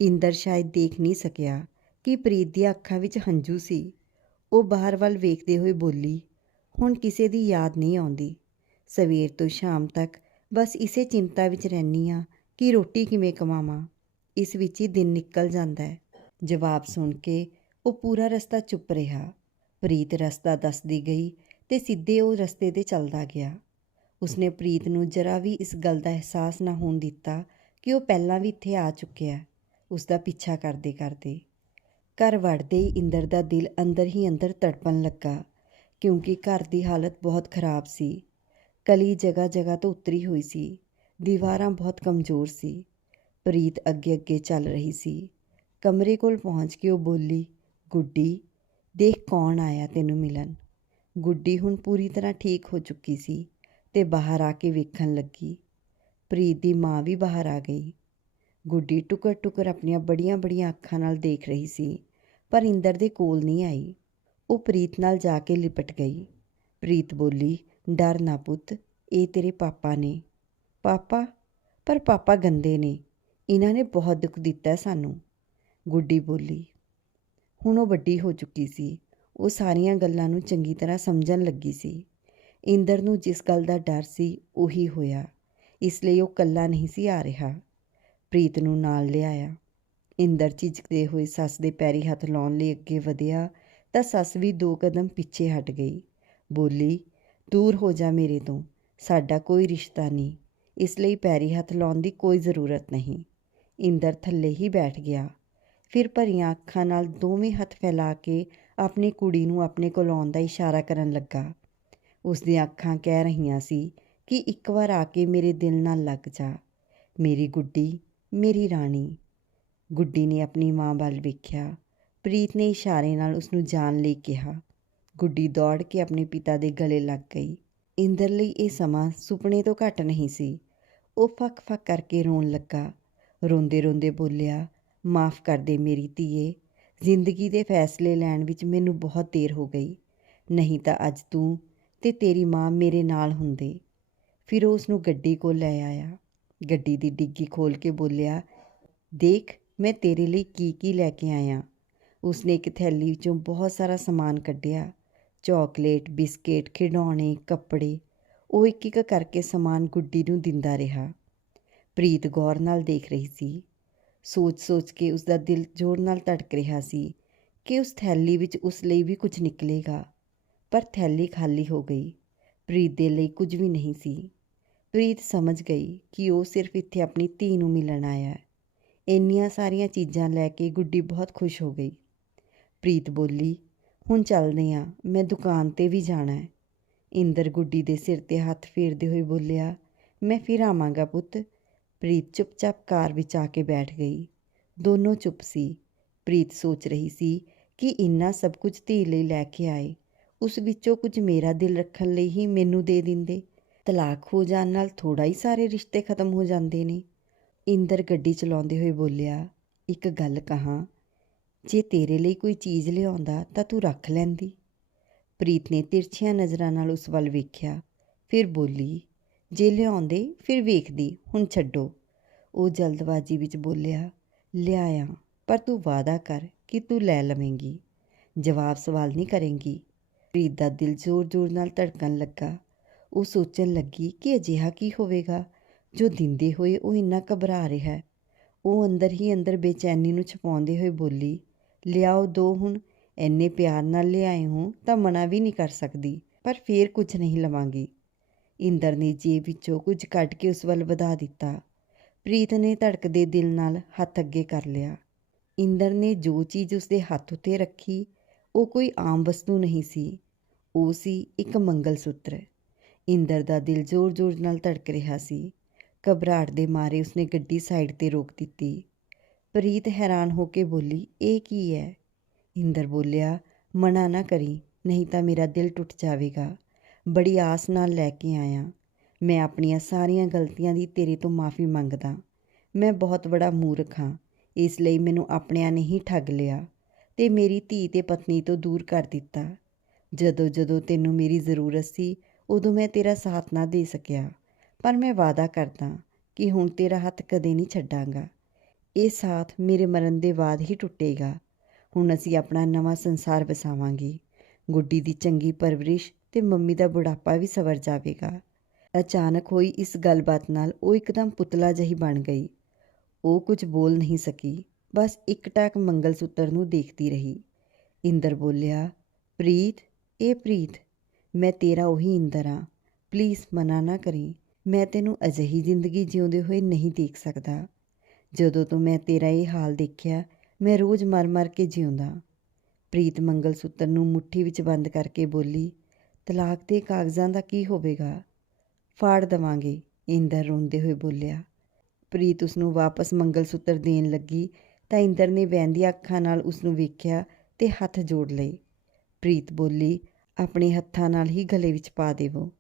ਇੰਦਰ ਸ਼ਾਇਦ ਦੇਖ ਨਹੀਂ ਸਕਿਆ ਕਿ ਪ੍ਰੀਤ ਦੀਆਂ ਅੱਖਾਂ ਵਿੱਚ ਹੰਝੂ ਸੀ। ਉਹ ਬਾਹਰ ਵੱਲ ਵੇਖਦੇ ਹੋਏ ਬੋਲੀ, ਹੁਣ ਕਿਸੇ ਦੀ ਯਾਦ ਨਹੀਂ ਆਉਂਦੀ। ਸਵੇਰ ਤੋਂ ਸ਼ਾਮ ਤੱਕ ਬਸ ਇਸੇ ਚਿੰਤਾ ਵਿੱਚ ਰਹਿਨੀ ਆ ਕਿ ਰੋਟੀ ਕਿਵੇਂ ਕਮਾਵਾਂ। ਇਸ ਵਿੱਚ ਹੀ ਦਿਨ ਨਿਕਲ ਜਾਂਦਾ ਹੈ ਜਵਾਬ ਸੁਣ ਕੇ ਉਹ ਪੂਰਾ ਰਸਤਾ ਚੁੱਪ ਰਿਹਾ। ਪ੍ਰੀਤ ਰਸਤਾ ਦੱਸਦੀ ਗਈ ਤੇ ਸਿੱਧੇ ਉਹ ਰਸਤੇ ਤੇ ਚੱਲਦਾ ਗਿਆ। ਉਸਨੇ ਪ੍ਰੀਤ ਨੂੰ ਜਰਾ ਵੀ ਇਸ ਗੱਲ ਦਾ ਅਹਿਸਾਸ ਨਾ ਹੋਣ ਦਿੱਤਾ ਕਿ ਉਹ ਪਹਿਲਾਂ ਵੀ ਇੱਥੇ ਆ ਚੁੱਕਿਆ। ਉਸ ਦਾ ਪਿੱਛਾ ਕਰਦੇ ਕਰਦੇ ਘਰ ਵੜਦੇ ਹੀ ਇੰਦਰ ਦਾ ਦਿਲ ਅੰਦਰ ਹੀ ਅੰਦਰ ਤੜਪਣ ਲੱਗਾ, ਕਿਉਂਕਿ ਘਰ ਦੀ ਹਾਲਤ ਬਹੁਤ ਖਰਾਬ ਸੀ। ਕਲੀ ਜਗ੍ਹਾ ਜਗ੍ਹਾ ਤੋਂ ਉਤਰੀ ਹੋਈ ਸੀ। ਦੀਵਾਰਾਂ ਬਹੁਤ ਕਮਜ਼ੋਰ ਸੀ। ਪ੍ਰੀਤ ਅੱਗੇ ਅੱਗੇ ਚੱਲ ਰਹੀ ਸੀ। ਕਮਰੇ ਕੋਲ ਪਹੁੰਚ ਕੇ ਉਹ ਬੋਲੀ ਗੁੱਡੀ, ਦੇਖ ਕੌਣ ਆਇਆ ਤੈਨੂੰ ਮਿਲਣ? ਗੁੱਡੀ ਹੁਣ ਪੂਰੀ ਤਰ੍ਹਾਂ ਠੀਕ ਹੋ ਚੁੱਕੀ ਸੀ ਤੇ ਬਾਹਰ ਆ ਕੇ ਵੇਖਣ ਲੱਗੀ। ਪ੍ਰੀਤ ਦੀ ਮਾਂ ਵੀ ਬਾਹਰ ਆ ਗਈ। ਗੁੱਡੀ ਟੁਕਰ ਟੁਕਰ ਆਪਣੀਆਂ ਬੜੀਆਂ ਬੜੀਆਂ ਅੱਖਾਂ ਨਾਲ ਦੇਖ ਰਹੀ ਸੀ, ਪਰ ਇੰਦਰ ਦੇ ਕੋਲ ਨਹੀਂ ਆਈ। ਉਹ ਪ੍ਰੀਤ ਨਾਲ ਜਾ ਕੇ ਲਿਪਟ ਗਈ। ਪ੍ਰੀਤ ਬੋਲੀ, ਡਰ ਨਾ ਪੁੱਤ, ਇਹ ਤੇਰੇ ਪਾਪਾ ਨੇ। ਪਾਪਾ? ਪਰ ਪਾਪਾ ਗੰਦੇ ਨੇ। ਇਹਨਾਂ ਨੇ ਬਹੁਤ ਦੁੱਖ ਦਿੱਤਾ ਸਾਨੂੰ। ਗੁੱਡੀ ਬੋਲੀ ਹੁਣ ਉਹ ਵੱਡੀ ਹੋ ਚੁੱਕੀ ਸੀ। ਉਹ ਸਾਰੀਆਂ ਗੱਲਾਂ ਨੂੰ ਚੰਗੀ ਤਰ੍ਹਾਂ ਸਮਝਣ ਲੱਗੀ ਸੀ। ਇੰਦਰ ਨੂੰ ਜਿਸ ਗੱਲ ਦਾ ਡਰ ਸੀ, ਉਹੀ ਹੋਇਆ। ਇਸ ਲਈ ਉਹ ਕੱਲਾ ਨਹੀਂ ਸੀ ਆ ਰਿਹਾ। ਪ੍ਰੀਤ ਨੂੰ ਨਾਲ ਲਿਆਇਆ। ਇੰਦਰ ਝਿਜਕਦੇ ਹੋਏ ਸੱਸ ਦੇ ਪੈਰੀ ਹੱਥ ਲਾਉਣ ਲਈ ਅੱਗੇ ਵਧਿਆ, ਤਾਂ ਸੱਸ ਵੀ ਦੋ ਕਦਮ ਪਿੱਛੇ ਹਟ ਗਈ। ਬੋਲੀ, ਦੂਰ ਹੋ ਜਾ ਮੇਰੇ ਤੋਂ। ਸਾਡਾ ਕੋਈ ਰਿਸ਼ਤਾ ਨਹੀਂ। ਇਸ ਲਈ ਪੈਰੀ ਹੱਥ ਲਾਉਣ ਦੀ ਕੋਈ ਜ਼ਰੂਰਤ ਨਹੀਂ। ਇੰਦਰ ਥੱਲੇ ਹੀ ਬੈਠ ਗਿਆ। ਫਿਰ ਭਰੀਆਂ ਅੱਖਾਂ ਨਾਲ ਦੋਵੇਂ ਹੱਥ ਫੈਲਾ ਕੇ ਆਪਣੀ ਕੁੜੀ ਨੂੰ ਆਪਣੇ ਕੋਲ ਆਉਣ ਦਾ ਇਸ਼ਾਰਾ ਕਰਨ ਲੱਗਾ। ਉਸ ਦੀਆਂ ਅੱਖਾਂ ਕਹਿ ਰਹੀਆਂ ਸੀ ਕਿ ਇੱਕ ਵਾਰ ਆ ਕੇ ਮੇਰੇ ਦਿਲ ਨਾਲ ਲੱਗ ਜਾ। ਮੇਰੀ ਗੁੱਡੀ, ਮੇਰੀ ਰਾਣੀ। ਗੁੱਡੀ ਨੇ ਆਪਣੀ ਮਾਂ ਵੱਲ ਵੇਖਿਆ। ਪ੍ਰੀਤ ਨੇ ਇਸ਼ਾਰੇ ਨਾਲ ਉਸ ਨੂੰ ਜਾਣ ਲਈ ਕਿਹਾ। ਗੁੱਡੀ ਦੌੜ ਕੇ ਆਪਣੇ ਪਿਤਾ ਦੇ ਗਲੇ ਲੱਗ ਗਈ। ਇੰਦਰ ਲਈ ਇਹ ਸਮਾਂ ਸੁਪਨੇ ਤੋਂ ਘੱਟ ਨਹੀਂ ਸੀ। ਉਹ ਫੱਕ-ਫੱਕ ਕਰਕੇ ਰੋਣ ਲੱਗਾ। ਰੋਂਦੇ ਰੋਂਦੇ ਬੋਲਿਆ ਮਾਫ ਕਰ ਦੇ ਮੇਰੀ ਧੀਏ। ਜ਼ਿੰਦਗੀ ਦੇ ਫੈਸਲੇ ਲੈਣ ਵਿੱਚ ਮੈਨੂੰ ਬਹੁਤ ਦੇਰ ਹੋ ਗਈ। ਨਹੀਂ ਤਾਂ ਅੱਜ ਤੂੰ ਤੇ ਤੇਰੀ ਮਾਂ ਮੇਰੇ ਨਾਲ ਹੁੰਦੇ। ਫਿਰ ਉਹ ਉਸ ਨੂੰ ਗੱਡੀ ਕੋਲ ਲੈ ਆਇਆ। ਗੱਡੀ ਦੀ ਡਿੱਗੀ ਖੋਲ ਕੇ ਬੋਲਿਆ, ਦੇਖ, ਮੈਂ ਤੇਰੇ ਲਈ ਕੀ ਕੀ ਲੈ ਕੇ ਆਇਆ। ਉਸਨੇ ਇੱਕ ਥੈਲੀ ਵਿੱਚੋਂ ਬਹੁਤ ਸਾਰਾ ਸਮਾਨ ਕੱਢਿਆ। ਚਾਕਲੇਟ, ਬਿਸਕਟ, ਖਿਡੌਣੇ, ਕੱਪੜੇ, ਉਹ ਇੱਕ ਇੱਕ ਕਰਕੇ ਸਮਾਨ ਗੁੱਡੀ ਨੂੰ ਦਿੰਦਾ ਰਿਹਾ। ਪ੍ਰੀਤ ਗੌਰ ਨਾਲ ਦੇਖ ਰਹੀ ਸੀ। ਸੋਚ-ਸੋਚ ਕੇ ਉਸ ਦਾ ਦਿਲ ਜ਼ੋਰ ਨਾਲ ਧੜਕ ਰਿਹਾ ਸੀ ਕਿ ਉਸ ਥੈਲੀ ਵਿੱਚ ਉਸ ਲਈ ਵੀ ਕੁਝ ਨਿਕਲੇਗਾ। ਪਰ ਥੈਲੀ ਖਾਲੀ ਹੋ ਗਈ। ਪ੍ਰੀਤ ਦੇ ਲਈ ਕੁਝ ਵੀ ਨਹੀਂ ਸੀ। ਪ੍ਰੀਤ ਸਮਝ ਗਈ ਕਿ ਉਹ ਸਿਰਫ ਇੱਥੇ ਆਪਣੀ ਧੀ ਨੂੰ ਮਿਲਣ ਆਇਆ ਹੈ। ਇੰਨੀਆਂ ਸਾਰੀਆਂ ਚੀਜ਼ਾਂ ਲੈ ਕੇ ਗੁੱਡੀ ਬਹੁਤ ਖੁਸ਼ ਹੋ ਗਈ। ਪ੍ਰੀਤ ਬੋਲੀ, ਹੁਣ ਚੱਲਦੇ ਹਾਂ। ਮੈਂ ਦੁਕਾਨ ਤੇ ਵੀ ਜਾਣਾ ਹੈ। ਇੰਦਰ ਗੁੱਡੀ ਦੇ ਸਿਰ ਤੇ ਹੱਥ ਫੇਰਦੇ ਹੋਏ ਬੋਲਿਆ, ਮੈਂ ਫਿਰ ਆਵਾਂਗਾ ਪੁੱਤ। ਪ੍ਰੀਤ ਚੁੱਪਚਾਪ ਕਾਰ ਵਿੱਚ ਆ ਕੇ ਬੈਠ ਗਈ। ਦੋਨੋਂ ਚੁੱਪ ਸੀ। ਪ੍ਰੀਤ ਸੋਚ ਰਹੀ ਸੀ ਕਿ ਇੰਨਾ ਸਭ ਕੁਝ ਧੀ ਲਈ ਲੈ ਕੇ ਆਏ। ਉਸ ਵਿੱਚੋਂ ਕੁਝ ਮੇਰਾ ਦਿਲ ਰੱਖਣ ਲਈ ਹੀ ਮੈਨੂੰ ਦੇ ਦਿੰਦੇ। ਤਲਾਕ ਹੋ ਜਾਣ ਨਾਲ ਥੋੜਾ ਹੀ ਸਾਰੇ ਰਿਸ਼ਤੇ ਖਤਮ ਹੋ ਜਾਂਦੇ ਨੇ। ਇੰਦਰ ਗੱਡੀ ਚਲਾਉਂਦੇ ਹੋਏ ਬੋਲਿਆ, ਇੱਕ ਗੱਲ ਕਹਾਂ, ਜੇ ਤੇਰੇ ਲਈ ਕੋਈ ਚੀਜ਼ ਲਿਆਉਂਦਾ ਤਾਂ ਤੂੰ ਰੱਖ ਲੈਂਦੀ। ਪ੍ਰੀਤ ਨੇ ਤਿਰਛੀਆਂ ਨਜ਼ਰਾਂ ਨਾਲ ਉਸ ਵੱਲ ਵੇਖਿਆ, ਫਿਰ ਬੋਲੀ ਜੇ ਲਿਆਉਂਦੇ, ਫਿਰ ਵੇਖਦੀ, ਹੁਣ ਛੱਡੋ। ਉਹ ਜਲਦਬਾਜ਼ੀ ਵਿੱਚ ਬੋਲਿਆ, ਲਿਆਇਆ, ਪਰ ਤੂੰ ਵਾਅਦਾ ਕਰ ਕਿ ਤੂੰ ਲੈ ਲਵੇਂਗੀ। ਜਵਾਬ ਸਵਾਲ ਨਹੀਂ ਕਰੇਂਗੀ। ਪ੍ਰੀਤ ਦਾ ਦਿਲ ਜ਼ੋਰ-ਜ਼ੋਰ ਨਾਲ ਧੜਕਣ ਲੱਗਾ। ਉਹ ਸੋਚਣ ਲੱਗੀ ਕਿ ਅਜਿਹਾ ਕੀ ਹੋਵੇਗਾ, ਜੋ ਦਿੰਦੇ ਹੋਏ ਉਹ ਇੰਨਾ ਘਬਰਾ ਰਿਹਾ। ਹੈ ਉਹ ਅੰਦਰ ਹੀ ਅੰਦਰ ਬੇਚੈਨੀ ਨੂੰ ਛਪਾਉਂਦੇ ਹੋਏ ਬੋਲੀ, ਲਿਆਓ ਦੋ ਹੁਣ ਐਨੇ ਪਿਆਰ ਨਾਲ ਲਿਆਏ ਹੋ ਤਾਂ ਮਨਾ ਵੀ ਨਹੀਂ ਕਰ ਸਕਦੀ, ਪਰ ਫੇਰ ਕੁਝ ਨਹੀਂ ਲਵਾਂਗੀ। ਇੰਦਰ ਨੇ ਜੇਬ ਵਿੱਚੋਂ ਕੁਝ ਕੱਢ ਕੇ ਉਸ ਵੱਲ ਵਧਾ ਦਿੱਤਾ। ਪ੍ਰੀਤ ਨੇ ਧੜਕਦੇ ਦਿਲ ਨਾਲ ਹੱਥ ਅੱਗੇ ਕਰ ਲਿਆ। ਇੰਦਰ ਨੇ ਜੋ ਚੀਜ਼ ਉਸਦੇ ਹੱਥ ਉੱਤੇ ਰੱਖੀ, ਉਹ ਕੋਈ ਆਮ ਵਸਤੂ ਨਹੀਂ ਸੀ। ਉਹ ਸੀ ਇੱਕ ਮੰਗਲ ਸੂਤਰ ਇੰਦਰ ਦਾ ਦਿਲ ਜ਼ੋਰ-ਜ਼ੋਰ ਨਾਲ ਧੜਕ ਰਿਹਾ ਸੀ। ਘਬਰਾਹਟ ਦੇ ਮਾਰੇ ਉਸਨੇ ਗੱਡੀ ਸਾਈਡ ਤੇ ਰੋਕ ਦਿੱਤੀ। ਪ੍ਰੀਤ ਹੈਰਾਨ ਹੋ ਕੇ ਬੋਲੀ, ਇਹ ਕੀ ਹੈ? ਇੰਦਰ ਬੋਲਿਆ, ਮਨਾ ਨਾ ਕਰੀ, ਨਹੀਂ ਤਾਂ ਮੇਰਾ ਦਿਲ ਟੁੱਟ ਜਾਵੇਗਾ। ਬੜੀ ਆਸ ਨਾਲ ਲੈ ਕੇ ਆਇਆ। ਮੈਂ ਆਪਣੀਆਂ ਸਾਰੀਆਂ ਗਲਤੀਆਂ ਦੀ ਤੇਰੇ ਤੋਂ ਮਾਫੀ ਮੰਗਦਾ। ਮੈਂ ਬਹੁਤ ਬੜਾ ਮੂਰਖ ਹਾਂ। ਇਸ ਲਈ ਮੈਨੂੰ ਆਪਣਿਆਂ ਨੇ ਹੀ ਠੱਗ ਲਿਆ ਤੇ ਮੇਰੀ ਧੀ ਤੇ ਪਤਨੀ ਤੋਂ ਦੂਰ ਕਰ ਦਿੱਤਾ। ਜਦੋਂ ਜਦੋਂ ਤੈਨੂੰ ਮੇਰੀ ਜ਼ਰੂਰਤ ਸੀ, ਉਦੋਂ ਮੈਂ ਤੇਰਾ ਸਾਥ ਨਾ ਦੇ ਸਕਿਆ। ਪਰ ਮੈਂ ਵਾਅਦਾ ਕਰਦਾ ਕਿ ਹੁਣ ਤੇਰਾ ਹੱਥ ਕਦੇ ਨਹੀਂ ਛੱਡਾਂਗਾ। ਇਹ ਸਾਥ ਮੇਰੇ ਮਰਨ ਦੇ ਬਾਅਦ ਹੀ ਟੁੱਟੇਗਾ। ਹੁਣ ਅਸੀਂ ਆਪਣਾ ਨਵਾਂ ਸੰਸਾਰ ਵਸਾਵਾਂਗੇ। ਗੁੱਡੀ ਦੀ ਚੰਗੀ ਪਰਵਰਿਸ਼ ਤੇ ਮੰਮੀ ਦਾ ਬੁਢਾਪਾ ਵੀ ਸਵਰ ਜਾਵੇਗਾ। ਅਚਾਨਕ ਹੋਈ ਇਸ ਗੱਲਬਾਤ ਨਾਲ ਉਹ ਇੱਕਦਮ ਪੁਤਲਾ ਜਹੀ ਬਣ ਗਈ। ਉਹ ਕੁਝ ਬੋਲ ਨਹੀਂ ਸਕੀ, ਬਸ ਇੱਕ ਟਾਕ ਮੰਗਲ ਸੂਤਰ ਨੂੰ ਦੇਖਦੀ ਰਹੀ। ਇੰਦਰ ਬੋਲਿਆ, ਪ੍ਰੀਤ, ਇਹ ਪ੍ਰੀਤ, ਮੈਂ ਤੇਰਾ ਉਹੀ ਇੰਦਰ ਹਾਂ। ਪਲੀਜ਼ ਮਨਾ ਨਾ ਕਰੀ। ਮੈਂ ਤੈਨੂੰ ਅਜਿਹੀ ਜ਼ਿੰਦਗੀ ਜਿਉਂਦੇ ਹੋਏ ਨਹੀਂ ਦੇਖ ਸਕਦਾ। ਜਦੋਂ ਤੋਂ ਮੈਂ ਤੇਰਾ ਇਹ ਹਾਲ ਦੇਖਿਆ, ਮੈਂ ਰੋਜ਼ ਮਰ-ਮਰ ਕੇ ਜਿਉਂਦਾ ਪ੍ਰੀਤ ਮੰਗਲ ਸੂਤਰ ਨੂੰ ਮੁੱਠੀ ਵਿੱਚ ਬੰਦ ਕਰਕੇ ਬੋਲੀ ਤਲਾਕ ਦੇ ਕਾਗਜ਼ਾਂ ਦਾ ਕੀ ਹੋਵੇਗਾ? ਫਾੜ ਦਵਾਂਗੇ, ਇੰਦਰ ਰੋਂਦੇ ਹੋਏ ਬੋਲਿਆ। ਪ੍ਰੀਤ ਉਸ ਨੂੰ ਵਾਪਸ ਮੰਗਲਸੂਤਰ ਦੇਣ ਲੱਗੀ ਤਾਂ ਇੰਦਰ ਨੇ ਵਹਿੰਦੀਆਂ ਅੱਖਾਂ ਨਾਲ ਉਸ ਨੂੰ ਵੇਖਿਆ ਤੇ ਹੱਥ ਜੋੜ ਲਏ। ਪ੍ਰੀਤ ਬੋਲੀ, ਆਪਣੇ ਹੱਥਾਂ ਨਾਲ ਹੀ ਗਲੇ ਵਿੱਚ ਪਾ ਦੇਵੋ।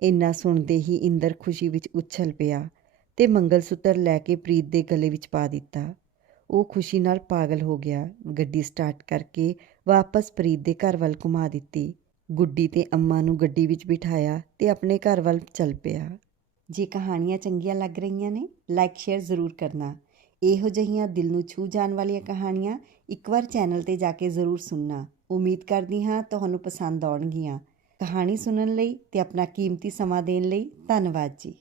ਇੰਨਾ ਸੁਣਦੇ ਹੀ ਇੰਦਰ ਖੁਸ਼ੀ ਵਿੱਚ ਉਛਲ ਪਿਆ ਤੇ ਮੰਗਲਸੂਤਰ ਲੈ ਕੇ ਪ੍ਰੀਤ ਦੇ ਗਲੇ ਵਿੱਚ ਪਾ ਦਿੱਤਾ। ਉਹ ਖੁਸ਼ੀ ਨਾਲ ਪਾਗਲ ਹੋ ਗਿਆ। ਗੱਡੀ ਸਟਾਰਟ ਕਰਕੇ ਵਾਪਸ ਪ੍ਰੀਤ ਦੇ ਘਰ ਵੱਲ ਘੁਮਾ ਦਿੱਤੀ। ਗੁੱਡੀ ਤੇ ਅੰਮਾ ਨੂੰ ਗੱਡੀ ਵਿੱਚ ਬਿਠਾਇਆ ਤੇ ਆਪਣੇ ਘਰ ਵੱਲ ਚੱਲ ਪਿਆ। ਜੇ ਕਹਾਣੀਆਂ ਚੰਗੀਆਂ ਲੱਗ ਰਹੀਆਂ ਨੇ ਲਾਈਕ ਸ਼ੇਅਰ ਜ਼ਰੂਰ ਕਰਨਾ। ਇਹੋ ਜਿਹੀਆਂ ਦਿਲ ਨੂੰ ਛੂ ਜਾਣ ਵਾਲੀਆਂ ਕਹਾਣੀਆਂ ਇੱਕ ਵਾਰ ਚੈਨਲ ਤੇ ਜਾ ਕੇ ਜ਼ਰੂਰ ਸੁਣਨਾ। ਉਮੀਦ ਕਰਦੀ ਹਾਂ ਤੁਹਾਨੂੰ ਪਸੰਦ ਆਉਣਗੀਆਂ। ਕਹਾਣੀ ਸੁਣਨ ਲਈ ਤੇ ਆਪਣਾ ਕੀਮਤੀ ਸਮਾਂ ਦੇਣ ਲਈ ਧੰਨਵਾਦ ਜੀ।